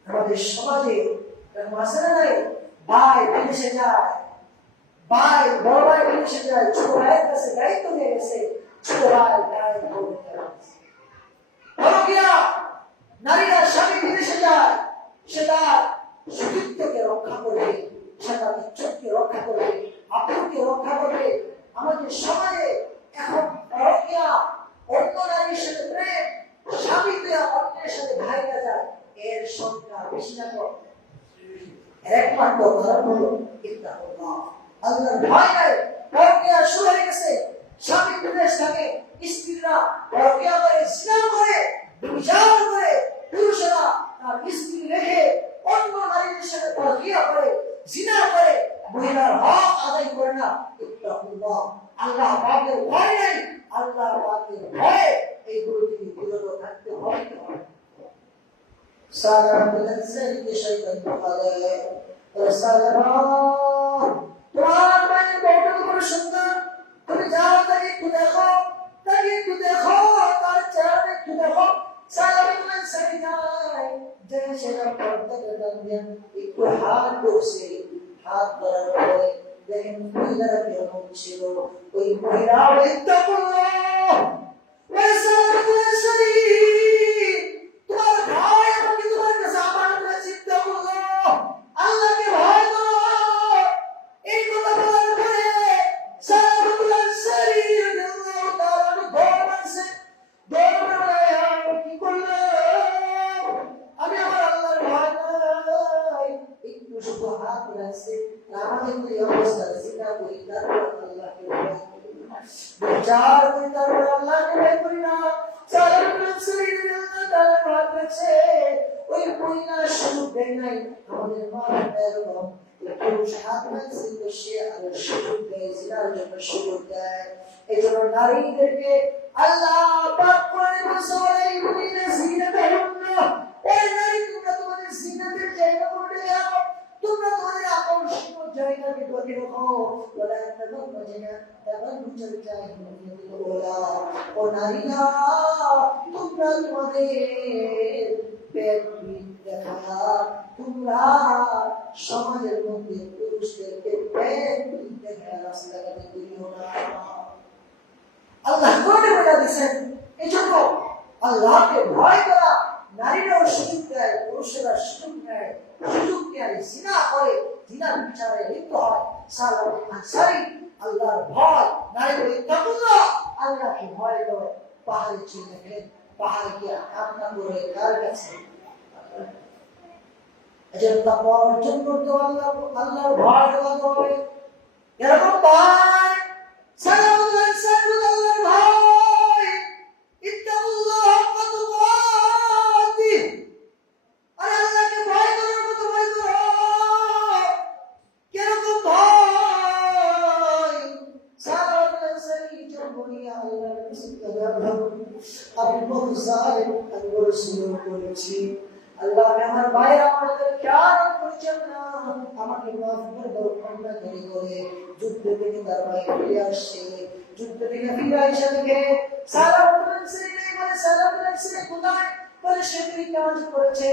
আমাদের সমাজে আছে না নাই, ভাই বিদেশে যায়, ভাই বড় ভাই বিদেশে যায়, ছোট ভাইয়ের কাছে দায়িত্ব নিয়ে গেছে, ছোট ভাই নারীরা স্বামী বিদেশে যায়, সে তার সতীত্বকে রক্ষা করবে, সে তার ইজ্জতকে রক্ষা করবে, আত্মকে রক্ষা করবে। আমাদের সমাজে এখন পরকীয়া, অন্য নারীর সাথে প্রেম, স্বামীতে অন্যের সাথে ভাইরা যায়, এর সংখ্যা বেশি না কম? একমাত্র কারণ হলো ইত্তাকুল্লাহ, আল্লাহর ভয় নাই। পরকীয়া শুরু হয়ে গেছে, স্বামী বিদেশ থাকে, স্ত্রীরা পরকীয়া করে, জিনা করে, ব্যভিচার করে, পুরুষেরা তার স্ত্রী রেখে অন্য নারীদের সাথে পরকীয়া করে, জিনা করে, মহিলার হক আদায় করে না। ইত্তাকুল্লাহ, আল্লাহ পাকের ভয় নাই, আল্লাহ পাকের ভয়ে এইগুলো থেকে বিরত থাকতে হবে। সালাম বিলসাইকে শয়তান বলে, সালামা তোমার মায়ের বউটা বড় সুন্দর, তুমি যাও তাকে একটু দেখো, তাকে একটু দেখো, তার চেহারা একটু দেখো। সালাম বিলসাইকে যায়, যে সেটা পর্দাকে টান দেন, একটু হাত ধরছে, হাত ধরার পরে দেখেন মহিলারা কেমন ছিল। ওই মহিলা ইত্তাকুল্লাহ, তোমার ভাই আমাকে তোমার কাছে আমানত করেছে, ইত্তাকুল্লাহ, আল্লাহকে ভয় করো। এই কথা বলার পরে সালামুল আনসারী রাদিয়াল্লাহু তাআলা দৌড় মারছে, দৌড় মারে কি করলাম আমি, আমার আল্লাহর ভয় নাই, একটু শুধু হাত রাখছে, আমাদের এই অবস্থা চিন্তা করি, তারপর আল্লাহকে ভয় করি, বিচার করি, তারপর আল্লাহকে ভয় করি না। সালামুল আনসারী রাদিয়াল্লাহু তাআলা ভয় করছে, ওই মহিলা সুযোগ দেয় নাই। আমাদের মা এরকম পুরুষ হাত রাখছে, সে আর সুযোগ দেয়, জিনার জন্য সুযোগ দেয়। এই জন্য নারীদেরকে আল্লাহ পাক কোরআনে বলেছে, এই মহিলা জিনাতাহুন্না, এই নারী তোমরা তোমাদের জিনাতের জায়গাগুলো দেখো, তোমরা তোমাদের আকর্ষণীয় জায়গাকে ধরে রাখো, ওলা তাবাররুজনা তাবাররুজাল জাহিলিয়াতিল উলা। ও নারীরা, তোমরা তোমাদের পেট দেখা, তোমরা সমাজের মধ্যে পুরুষদেরকে পেট দেখা রাস্তাঘাটে বেরিও না। আল্লাহ কোরআনে বলে দিয়েছেন, এই জন্য আল্লাহকে ভয় করা। নারীরাও সুযোগ দেয়, পুরুষেরা সুযোগ নেয়, সুযোগ নিয়ে জিনা করে, জিনার বিচারে লিপ্ত হয়। সালামুল আনসারী আল্লাহর ভয়, নারীদের ইত্তাকুল্লাহ, আল্লাহকে ভয় করে পাহাড়ে চলে গেলেন। পাহাড়ে গিয়ে কান্না করে কার কাছে? এজন্য তাকওয়া অর্জন করতে আল্লাহর ভয় দেওয়া হবে। এরকম ভয় সালামুল আনসারী আল্লাহর ভয়, ইত্তাকুল্লাহ হাক্কা তুকাতিহ, আর আল্লাহকে ভয় করার মতো ভয় করো। কিরকম ভয়? সালামুল আনসারী জন্মনিয়া আল্লাহর কাছে আপনি বহু জালিম, আমি বড় সুন্দর করেছি, আল্লাহ আমার ভাইরা আমাদের খেয়াল করেছেন না, আমাকে আমাকে মাফ করে দাও কান্না করে যুদ্ধ থেকে তার ভাই ফিরে আসছে যুদ্ধ থেকে ফিরে এসে দেখে সালাম বলেছে মানে সালাম বলেছে কোথায় বলে সে তুই কাজ করেছে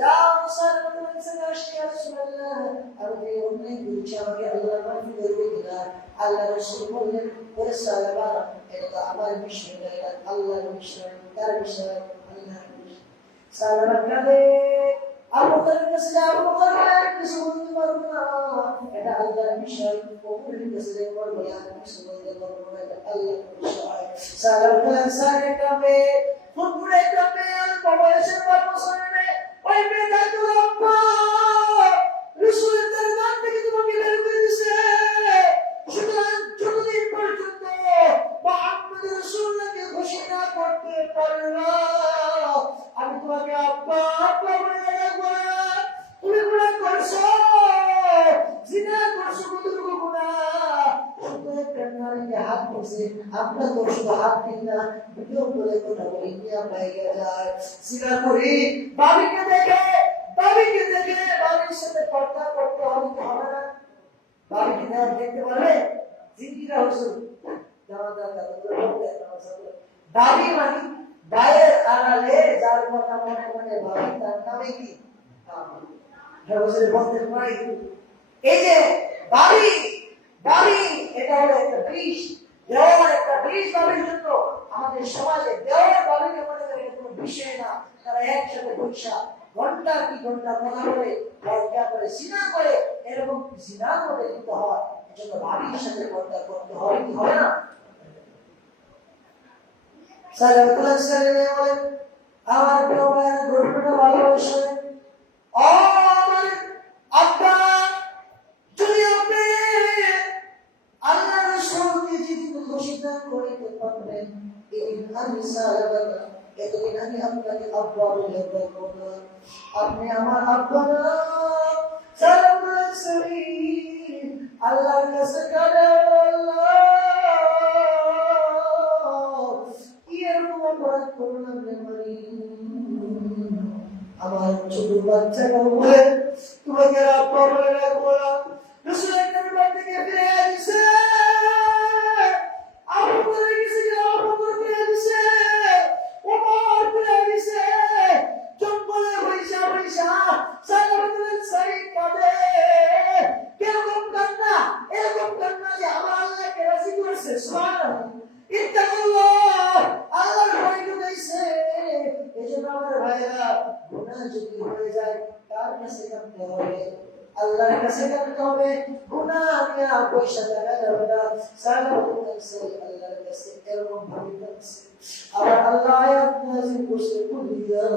যাও সালাম বলেছে আসছে রাসূলুল্লাহ আমি অনেক বুঝছি আমাকে আল্লাহ মাফ করবে কিনা আল্লাহ রাসূল বললেন বলে সালামা এটা আমার বিষয় না এটা আল্লাহর বিষয় তার বিষয় আল্লাহর বিষয় সালামা কাঁদে আবু বকরের কাছে আবু বকর কিছু বলতে পারবো না এটা আল্লাহর বিষয় ওমরের কাছে বলবো আর কিছু বলতে পারবো না এটা আল্লাহর বিষয় সালামা সারে কাঁদে ফুটফুটে কাঁদে আর বয়সের বছরে ওই মেয়েটা তো আব্বা রাসূলের দরবার থেকে তোমাকে বের করে দিয়েছে সুতরাং যতদিন পর্যন্ত মুহাম্মদ রাসূলকে খুশি না করতে পারবে না আমি তোমাকে আব্বা আব্বা বলে ডাকবো না তুমি গুনাহ করছো জিনা করছো কতটুকু গুনাহ শুধু একটা নারীকে হাত করছে আমরা তো শুধু হাত দিই না ভিডিও করে কথা বলি নিয়ে বাইরে যায় জিনা করি বাবিকে দেখে বাবির সাথে পর্দা করতে হবে কি হবে না বাবিকে দেখতে পারবে জিকিরা হুজুর দাবি মানে গায়ের আড়ালে যার কথা মনে মনে ভাবি তার নামে কি বলতে পারি এই যে দাবি এটা হলো একটা বিষ দেওয়ার একটা বিষ দাবির জন্য আমাদের সমাজে দেওয়ার দাবিকে মনে করে কোনো বিষয় না তারা একসাথে বৈশা ঘন্টা কি ঘন্টা কথা বলে লজ্জা করে সিনা করে এরকম সিনা করে দিতে হয় এজন্য দাবির সাথে ঘন্টা করতে হয় কি হয় না সালাতুল্লাহ সাল্লাল্লাহু আলাইহি আমার প্রিয় ঘটনা ভালোবাসে আমার আব্বা যদি আপনি আল্লাহ রাসূলকে যদি ঘোষণা করিতে পারবেন এই আমি সালাতুল্লাহ এতদিন আমি আপনাকে আব্বা বলে ডাকবো না আপনি আমার আব্বা না সালাতুল্লাহ সাল্লাল্লাহু আল্লাহর কাছে আল্লাহ আমার ছোট বাচ্চাটা বলে তোমাকে আব্বা বলে রাখবো না রাসূল একবার থেকে ফিরে আসছে আবু বকর গেছে আবু বকর ফিরে আসছে ওমর ফিরে আসছে জঙ্গলে বৈশা সালাতুল্লাহ সাইদ কাঁদে এরকম কান্না যে আমার আল্লাহকে রাজি করেছে সুবহানাল্লাহ ইত্তাকুল্লাহ আল্লাহর ভয় ঢুকাইছে এজন্য আমার ভাইরা গুনাহ যদি হয়ে যায় কার কাছে কাঁদতে হবে আল্লাহর কাছে কাঁদতে হবে গুনাহ নিয়ে পয়সা টাকা যাবে না সালাতুল্লাহ আল্লাহর কাছে এরকম ভাবে কাঁদছে আবার আল্লাহ আয়াত নাযিল করছে কুলিয়া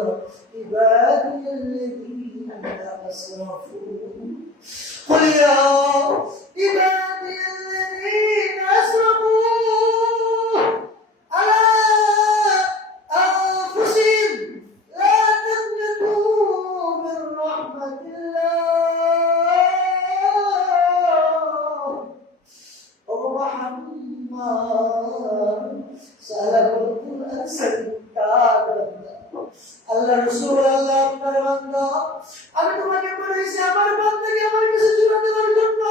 ইবাদিয়াল্লাযীনা আসরাফু কুলিয়া ইবাদিয়াল্লাযীনা আসরাফু আল্লাহ রাসূল আল্লাহ আপনার বান্দা আমি তোমাকে বলেছি আমার বান্দাকে আমার কাছে জুড়ে দেওয়ার জন্য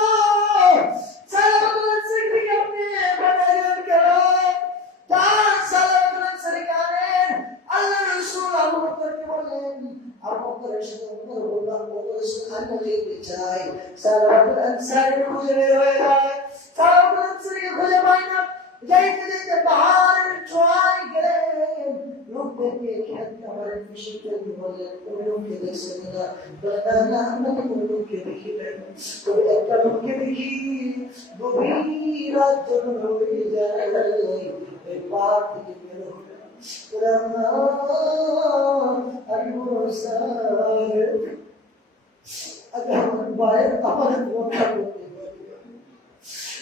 সালাতুল্লাহ সাইয়্যিদকে আপনি বানালেন কেন তার সালাতুল্লাহ সাইয়্যিদ আল্লাহ রাসূল আবু বকরকে বললেন আবু বকরের সাথে উমর বললেন ওদের সাথে লিখতে চাই সালাতুল্লাহ সাইয়্যিদ খুঁজে বের হয়ে যায় সালাতুল্লাহ সাইয়্যিদ খুঁজে পায় না যাইতে পাহাড়ের চূড়ায় গেলেন লোক দেখে খেতে আমার বিশেষজ্ঞ বললেন কোন লোককে দেখছেন না বলে না আমরা কোন লোককে দেখি না তবে একটা লোককে দেখি গভীর রাত যখন হয়ে যায় এই পাহাড় থেকে বের হবে আমি বলসার আগে আমার বাইরে আমার রক্ষা করতে পারি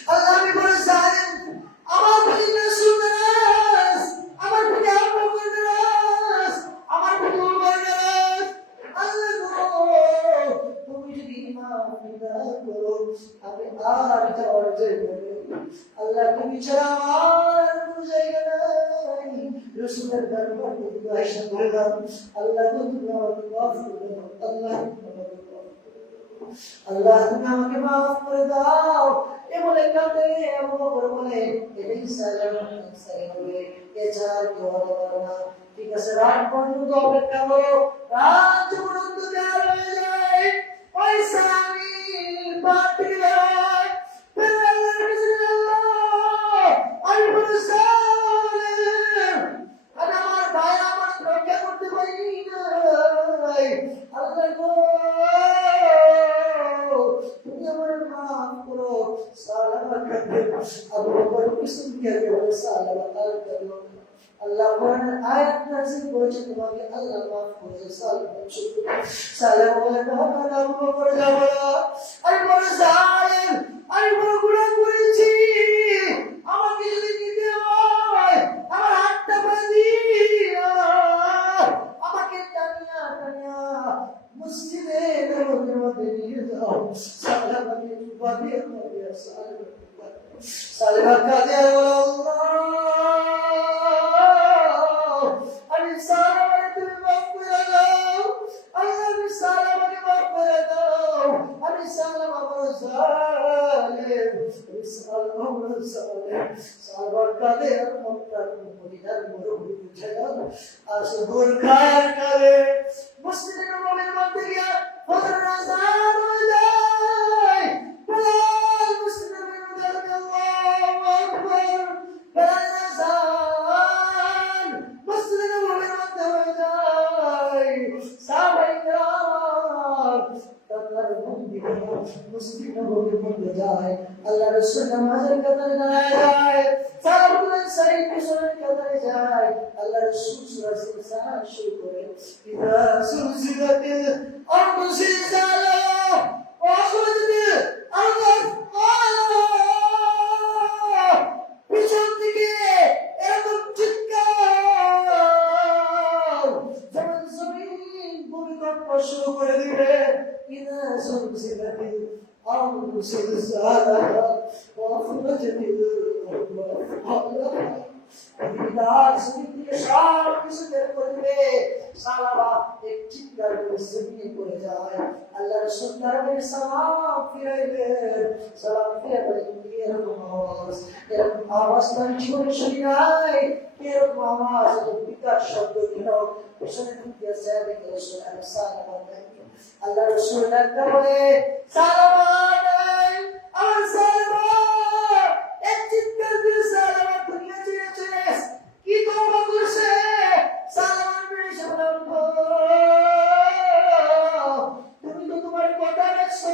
আল্লাহ আমি বলসার আমার প্রতি রাসূলুল্লাহ আমার প্রতি আবু বকর আমার প্রতি ওমর আল্লাহ তুমি যদি মাফ করো আমি আর যাওয়ার জায়গা নেই আল্লাহ তুমি ছাড়া আমার কোনো জায়গা নাই রাসূলের দরবারে দোয়া করলাম আল্লাহ তুমি আমাকে মাফ করো আল্লাহ আল্লাহ তুমি আমাকে মাফ করে দাও এ বলে কাঁদে আবু বকর বলে এটাই সালাম হবে এছাড়া কেউ হতে পারে না ঠিক আছে রাত পর্যন্ত অপেক্ষা করো রাত যখন অন্ধকার হয়ে যায় ওই সালামি পাঠিয়ে দেয় আমি বলে সালাম আর আমার ভাই আমার রক্ষা করতে পারি না আল্লাহ গো তুমি আমার মাফ করো সালাম আবু বকর কুসুম কে বলে সালাম করো আল্লাহ কোরআনের আয়াত নাযিল করেছে তোমাকে আল্লাহ মাফ করেছে সালাম বলে মোহাম্মদ আবু বকর যাবো আমি বড় জালেম আমি বড় গুনাহ করেছি আমাকে যদি নিতে হয় আমার হাতটা বাঁধিয়া আমাকে টানিয়া টানিয়া মসজিদে নববীর মধ্যে নিয়ে যাও সালাম আমাকে বাঁধিয়ে বাঁধিয়ে সালাম কাঁদে আল্লাহ আমি সালাম তুমি মাফ করে দাও আল্লাহ আমি সালাম মাফ করে দাও আমি সালাম আমার জালেম আমি সালাম আমার জালেম সালাম কাঁদে আর মক্কার মদিনার মরুভূমি উঠে গেল আসল খায় কালে মসজিদে নববীর মধ্যে গিয়া ফজরের আযান হয়ে যায় বেলাল মসজিদে নববীর মধ্যে আল্লাহু আকবার বেলাল আযান মসজিদে নববীর মধ্যে হয়ে যায় সাহাবায়ে কেরাম তার বন্দি মসজিদে নববীর মধ্যে যায় আল্লাহ রাসূল নামাজের কাতারে দাঁড়ায় যায় সাহাবায়ে সাইদ পিছনের কাতারে যায় আল্লাহ রাসূল সূরা সিলসিলা শুরু করে ইদা সুলসিলাতিল আরদু জিলজালাহা ওয়া আখরাজাতিল আরদু আথqalaহা পিছন থেকে এরকম চিৎকার যেমন জমিন ভূমিকম্প শুরু করে দিবে ইদা সুলসিলাতিল আরদু জিলজালাহা ওয়া আখরাজাতিল আরদু আথqalaহা বিদার সুবিধে সব কিছু বের করবে সালাবা এক চিৎকার করে জমিনে পড়ে যায় আল্লাহ রাসূল তার সালাম ফিরাইলেন সালাম ফিরাইলে এরকম আওয়াজ তার জীবনে শুনি নাই এরকম আওয়াজ বিকার শব্দ কেন পিছনে ঢুকিয়ে সাহেব রাসূল সালাম আল্লাহ রাসূল ডাকতে বলে সালাম আমার সালাম এক চিৎকার দিয়ে সালাম দুনিয়া ছেড়ে কি তওবা করছে সালাম পেশ করো তুমি তো তোমার কথা রাখছো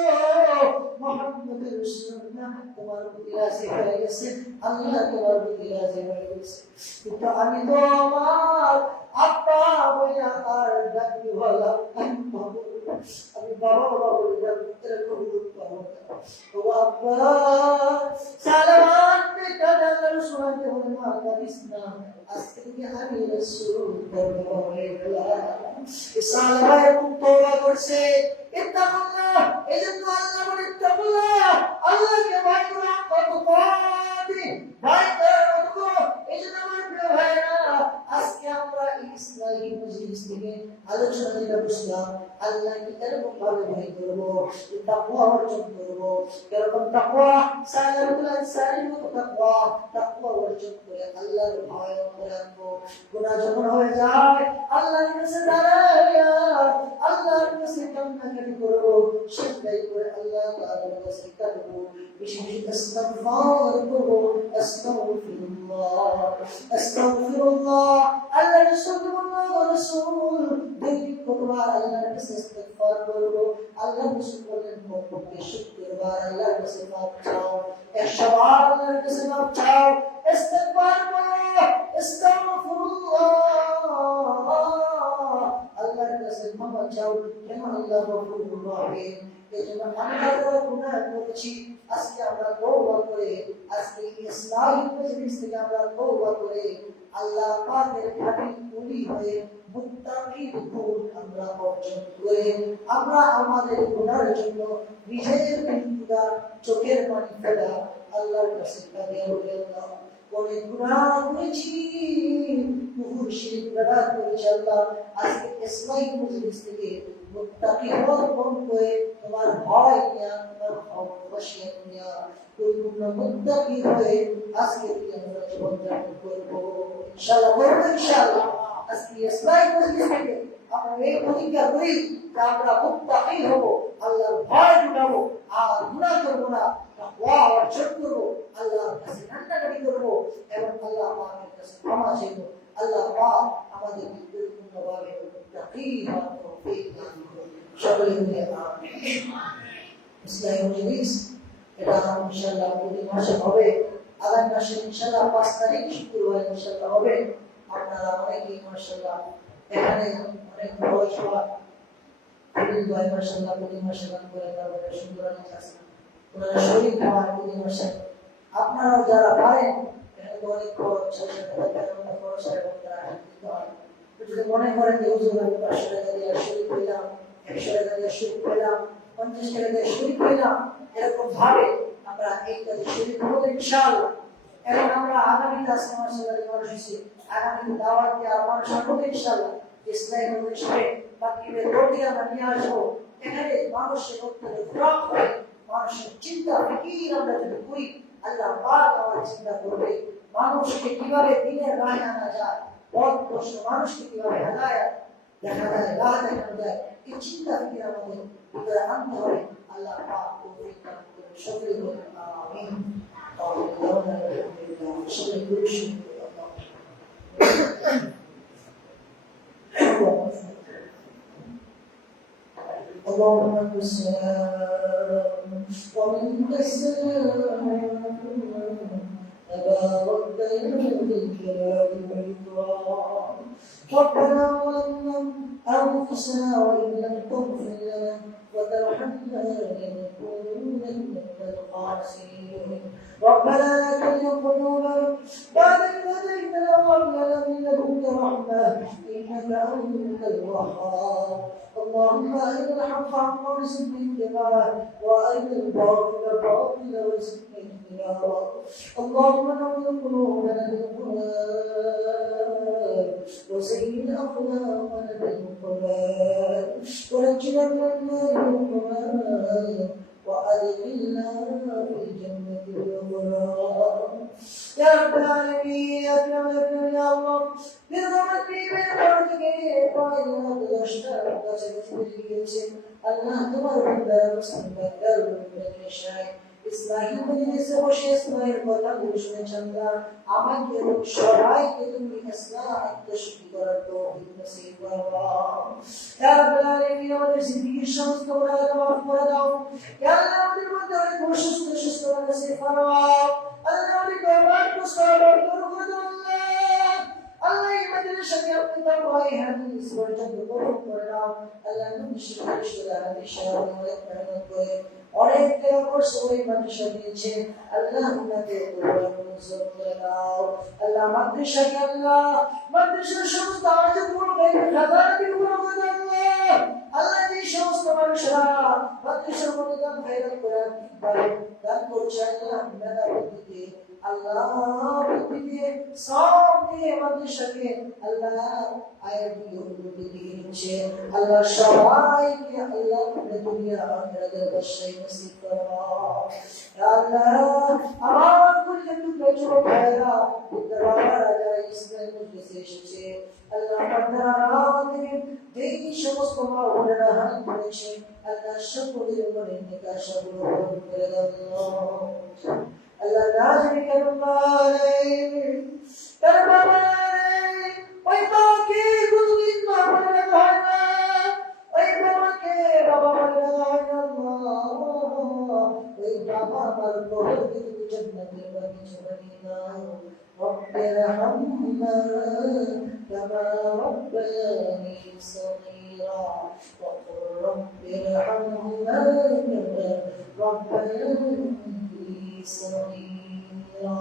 মুহাম্মদ রাসূলুল্লাহ তোমার প্রতি রাজি হয়ে গেছে আল্লাহ তোমার প্রতি রাজি হয়ে গেছে কিন্তু আমি তো আমার আব্বা বইয়া আর ডাকি হলা আমি বাবা বাবা বলে ডাকি এরকম পাবো ও আব্বা সালাম বেটা আল্লাহ শোনাতে হবে না কাদিস না আজকে থেকে আমি রাসূল তওবা হয়ে গেলাম সালাম এরকম তওবা করছে ইত্তাকুল্লাহ এজন্য আল্লাহ বলে ইত্তাকুল্লাহ আল্লাহকে ভয় করো কত পাদি ভয় করো এজন্য আমার প্রিয় ভাইরা আজকে আমরা ইসলামী মজলিস থেকে আলোচনা নিয়ে বসলাম আল্লাহকে এরকম ভাবে ভয় করব তাকওয়া অর্জন করব এরকম তাকওয়া সালাতুল আনসারীর মতো তাকওয়া অর্জন করে আল্লাহর ভয় রাখবো গুনাহ যখন হয়ে যায় আল্লাহর কাছে দাঁড়াইয়া আল্লাহর কাছে কান্নাকাটি করব সেজদাই করে আল্লাহ তাআলার কাছে কাঁদবো বেশি বেশি ইস্তিগফার করব আস্তাগফিরুল্লাহ আল্লাহ রাসূল দৈনিক কতবার আল্লাহর কাছে ইস্তিগফার করব আল্লাহ রাসূল বলেন প্রত্যেক শুক্রবার আল্লাহর কাছে মাফ চাও 100 বার আল্লাহর কাছে মাফ চাও ইস্তিগফার করো আস্তাগফিরুল্লাহ আল্লাহর কাছে ক্ষমা চাও কেন আল্লাহ গফুরুর রহিম এজন্য আমরা যারা গুনাহ করেছি আজকে আমরা তওবা করে আজকে ইসলামী মজলিস থেকে আমরা তওবা করে আল্লাহ পাকের খাঁটি ওলি হয়ে মুত্তাকির গুণ আমরা অর্জন করে আমরা আমাদের গুনাহের জন্য নিজের দিনগুলা চোখের পানি ফেলা আল্লাহর কাছে কাঁদে আল্লাহ অনেক গুনাহ করেছি কুফর শিরক বেদাত করেছি আল্লাহ আজকে ইসলামী মজলিস থেকে মুত্তাকি হওয়ার করে তোমার ভয় নিয়া তোমার খশিয়ত নিয়া পরিপূর্ণ মুত্তাকি হয়ে আজকে আমরা জীবনযাপন করবো ইনশাআল্লাহ। করবো ইনশাআল্লাহ। আজকে ইসলামী মজলিস থেকে আমরা এই প্রতিজ্ঞা করি যে আমরা মুত্তাকি হব, আল্লাহর ভয় ঢুকাবো, আর গুনাহ করবো না, তাকওয়া অর্জন করবো, আল্লাহর কাছে কান্নাকাটি করবো এবং আল্লাহ পাকের কাছে ক্ষমা চাইবো। আল্লাহ পাক আমাদেরকে পরিপূর্ণভাবে মুত্তাকি হওয়ার তৌফিক দান করুন। সকলে মিলে আমিন। ইসলামী মজলিস এটা ইনশাআল্লাহ প্রতি মাসে হবে। আগামী মাসে ইনশাআল্লাহ 5 তারিখ শুক্রবার ইনশাআল্লাহ হবে। আপনারা অনেকেই মাশাআল্লাহ এখানে অনেক বড় সভা ভাই মাশাআল্লাহ প্রতি মাসে দান করে তারপরে সুন্দর আছে ওনারা শরীর খাওয়ার প্রতি মাসে আপনারাও যারা পারেন এখানে তো অনেক খরচ 600 টাকা খরচ হয় দিতে হয়। যদি মনে করেন যে হুজুর আমি 500 টাকা দিয়ে শরীর পেলাম, 100 টাকা দিয়ে শরীর পেলাম, 50 টাকা দিয়ে শরীর পেলাম, এরকম ভাবে আমরা এই কাজে শরীর হবো ইনশাআল্লাহ। এবং আমরা আগামী আজকে মাশাআল্লাহ কর্মসূচি আগামী দাওয়াত দেওয়ার মানুষ হবে ইনশাআল্লাহ। ইসলামী মজলিসে বাকিদের রোগী আমরা নিয়ে আসবো। এখানে মানুষের অত্যন্ত ফ্রক হয়, মানুষের চিন্তা ফিকির আমরা যদি করি আল্লাহ পাক আমার চিন্তা করবে মানুষকে কিভাবে দিনের রাহে আনা যায়, পথভ্রষ্ট মানুষকে কিভাবে হেদায়েত দেখা যায়, রাহ দেখানো যায়, এই চিন্তা ফিকির আমাদের ভিতরে আনতে হবে। আল্লাহ পাক তৌফিক দান করুন। সকলে বলুন আমিন। সকলে বলুন اللهم انت السلام ومنك السلام تباركت يا ذا الجلال والاكرام. ربنا ظلمنا انفسنا وان لم تغفر لنا وترحمنا لنكونن من الخاسرين. ربنا لا تزغ قلوبنا بعد إذ هديتنا وهب لنا من لدنك رحمة إنك أنت الوهاب. اللهم أرنا الحق حقا وارزقنا اتباعه وأرنا الباطل باطلا وارزقنا اجتنابه. اللهم نور قلوبنا بالقرآن وزين أخلاقنا بالقرآن ونجنا من النار بالقرآن وأدخلنا في الجنة بالغفران. يا رب العالمين يا أكرم الأكرمين يا الله برحمتك بفضلك وإلى الأشهر وسلم الله تبارك وتعالى من الشيء ইসলামী মজলিসে বসে ইসলামের কথা শুনেছেন আমাকে সবাইকে তুমি ইসলাম তশফি করার তৌফিক নসিব করো। ইয়া রাব্বুল আলামিন আমাদের জিন্দেগীর সমস্ত গুনাহ মাফ করে দাও। ইয়া আল্লাহ আমাদের মধ্যে অনেক সুস্থ নসিব করো। আল্লাহ আমাদের দরবার কো সবার করে দাও। আল্লাহ এই মজলিসে আপনি তাওয়াই হাদিস পর্যন্ত কবুল করে নাও। আল্লাহ তুমি শুকর হাদিস অনেক মেহনত করে অনেক সবাই মাদ্রাসা দিয়েছে আল্লাহ আপনাকে মঞ্জুর করে দাও। আল্লাহ মাদ্রাসাকে আল্লাহ মাদ্রাসার সমস্ত আয়োজনগুলো খাতার দিকে করে দাও। আল্লাহ এই সমস্ত মানুষরা মাদ্রাসার মধ্যে দান খয়রাত করে দান করছে আল্লাহ মেধা বুদ্ধিতে আল্লাহ বুদ্ধি দিয়ে সব দিয়ে মাদ্রাসাকে আল্লাহ আয়ের দিয়ে উন্নতি দিয়ে নিচ্ছে আল্লাহ সবাইকে আল্লাহ দুনিয়া আখিরাতের বসাই নসিব করো। ইয়া আল্লাহ আমার কুল যুগ ভাইরা দরবারে যারা ইসলাম মজলিসে এসেছে আল্লাহ আপনারা আমাদের যেই সমস্ত মা বোনেরা হাত ধরেছে আল্লাহ সকলের উপরে নিকাশগুলো পূরণ করে দাও। আল্লাহ নাজরি করুন তার বাবা ওই বাবাকে কোনদিন মা বলে হয় না, ওই বাবাকে বাবা বলে হয় না। ওই বাবা আমার কবরকে তুমি জান্নাতের বাগিচা বানিয়ে দাও। রব্বির হামহুমা কামা রব্বায়ানি সগীরা ওয়াকুর রব্বির হামহুমা কামা রব্বায়ানি صغيرا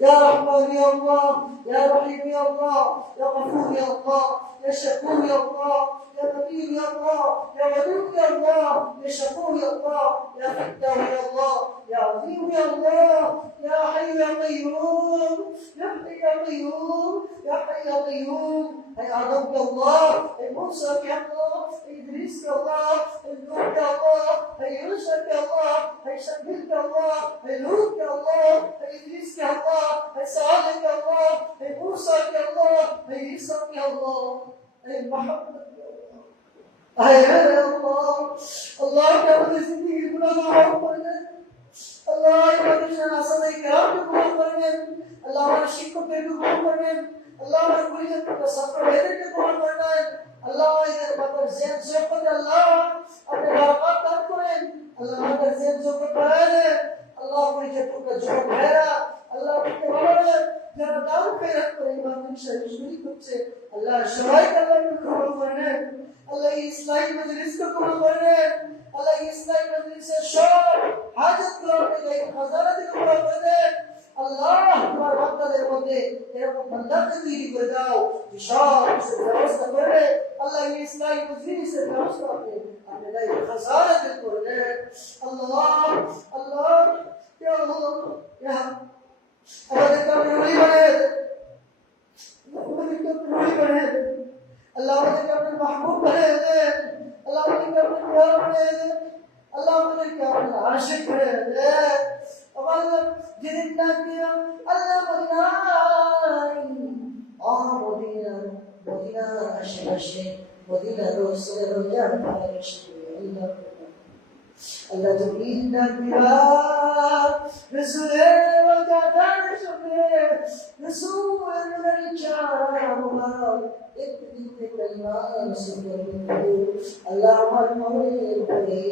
يا رحمن يا الله، يا رحيم يا الله، يا غفور يا الله، يا شكور يا الله، يا متين يا الله، يا ودود يا الله، يا شكور يا الله، يا فتاح يا الله، يا عظيم يا الله، يا حي يا قيوم، يا حي يا قيوم، يا حي يا قيوم. يا عظيم يا الله، يا موسى يا الله، يا ادريس يا الله، يا نوح يا الله، يا يوسف يا الله، يا شميل يا الله، يا لوط يا الله، يا ادريس يا الله، يا صالح يا الله، يا موسى يا الله، يا عيسى يا الله، يا محمد يا الله. يا الله، الله क्या मुझे जिंदगी गुनाह माफ कर दे। अल्लाह हमारे जनाज़ा किराम को कबूल कर ले। अल्लाह हमारे शिक्कों पे भी कबूल कर ले। अल्लाह हमारे पूरी जिंदगी का सफर हेदे के कबूल कर ले। अल्लाह इधर बकर ज़ेन ज़ोक़त अल्लाह अपने बरकत दान करे। अल्लाह बकर ज़ेन ज़ोक़त करे। अल्लाह पूरी जिंदगी का जो मेरा अल्लाह के वाले जरा दान पे रख करे इमाम शरीफ से अल्लाह शराई का कबूल कर ले। अल्लाह इस्लामी मजलिस को कबूल कर ले। अल्लाह इस्लामी मजलिस से शोर हाजत करने के खजाना को कबूल कर दे। अल्लाह हमारे बंदे मध्य तेरे को बंदा के दिल को दाओ विशाल से व्यवस्था करे। अल्लाह इस्लामी मजलिस से व्यवस्था करे अपने दाई खजाना को कर दे। अल्लाह अल्लाह या अल्लाह या हमारे कब्र में बने हमारे कब्र में बने अल्लाह मुझे अपने महबूब बने दे। अल्लाह मुझे अपने प्यार बने दे। अल्लाह मुझे अपने आशिक बने दे। हमारे जितना किया अल्लाह मदीना मदीना मदीना अशे मदीना रोज़ रोज़ा अल्लाह अल्लाह तो इतना किया रसूल वजादान शुक्र रसूल मेरी चारा मुबारक एक दिन के कलमा रसूल अल्लाह हमारे मौले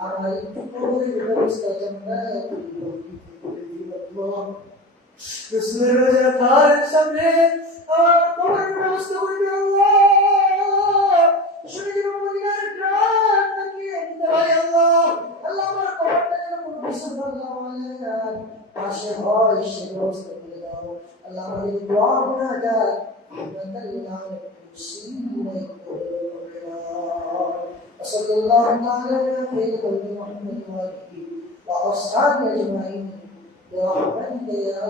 हमारी पूरी व्यवस्था जन्नत रसूल वजादान शुक्र और कबर में व्यवस्था हुई अल्लाह शुक्र मदीना ग्राम नकिए निवाले अल्लाह अल्लाह हमारे कबर में सल्लल्लाहु अलैहि वसल्लम आशे भाई शिरोस्त मिलाओ अल्लाह हमारी दुआ में जा रहमतुल्लाह मुसीबत को सल्लल्लाहु अलैहि वसल्लम मुहम्मद व आलिहि व असहाबि अजमाइन या रहमत या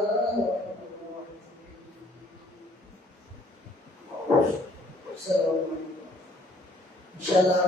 सल्लल्लाहु इंशाअल्लाह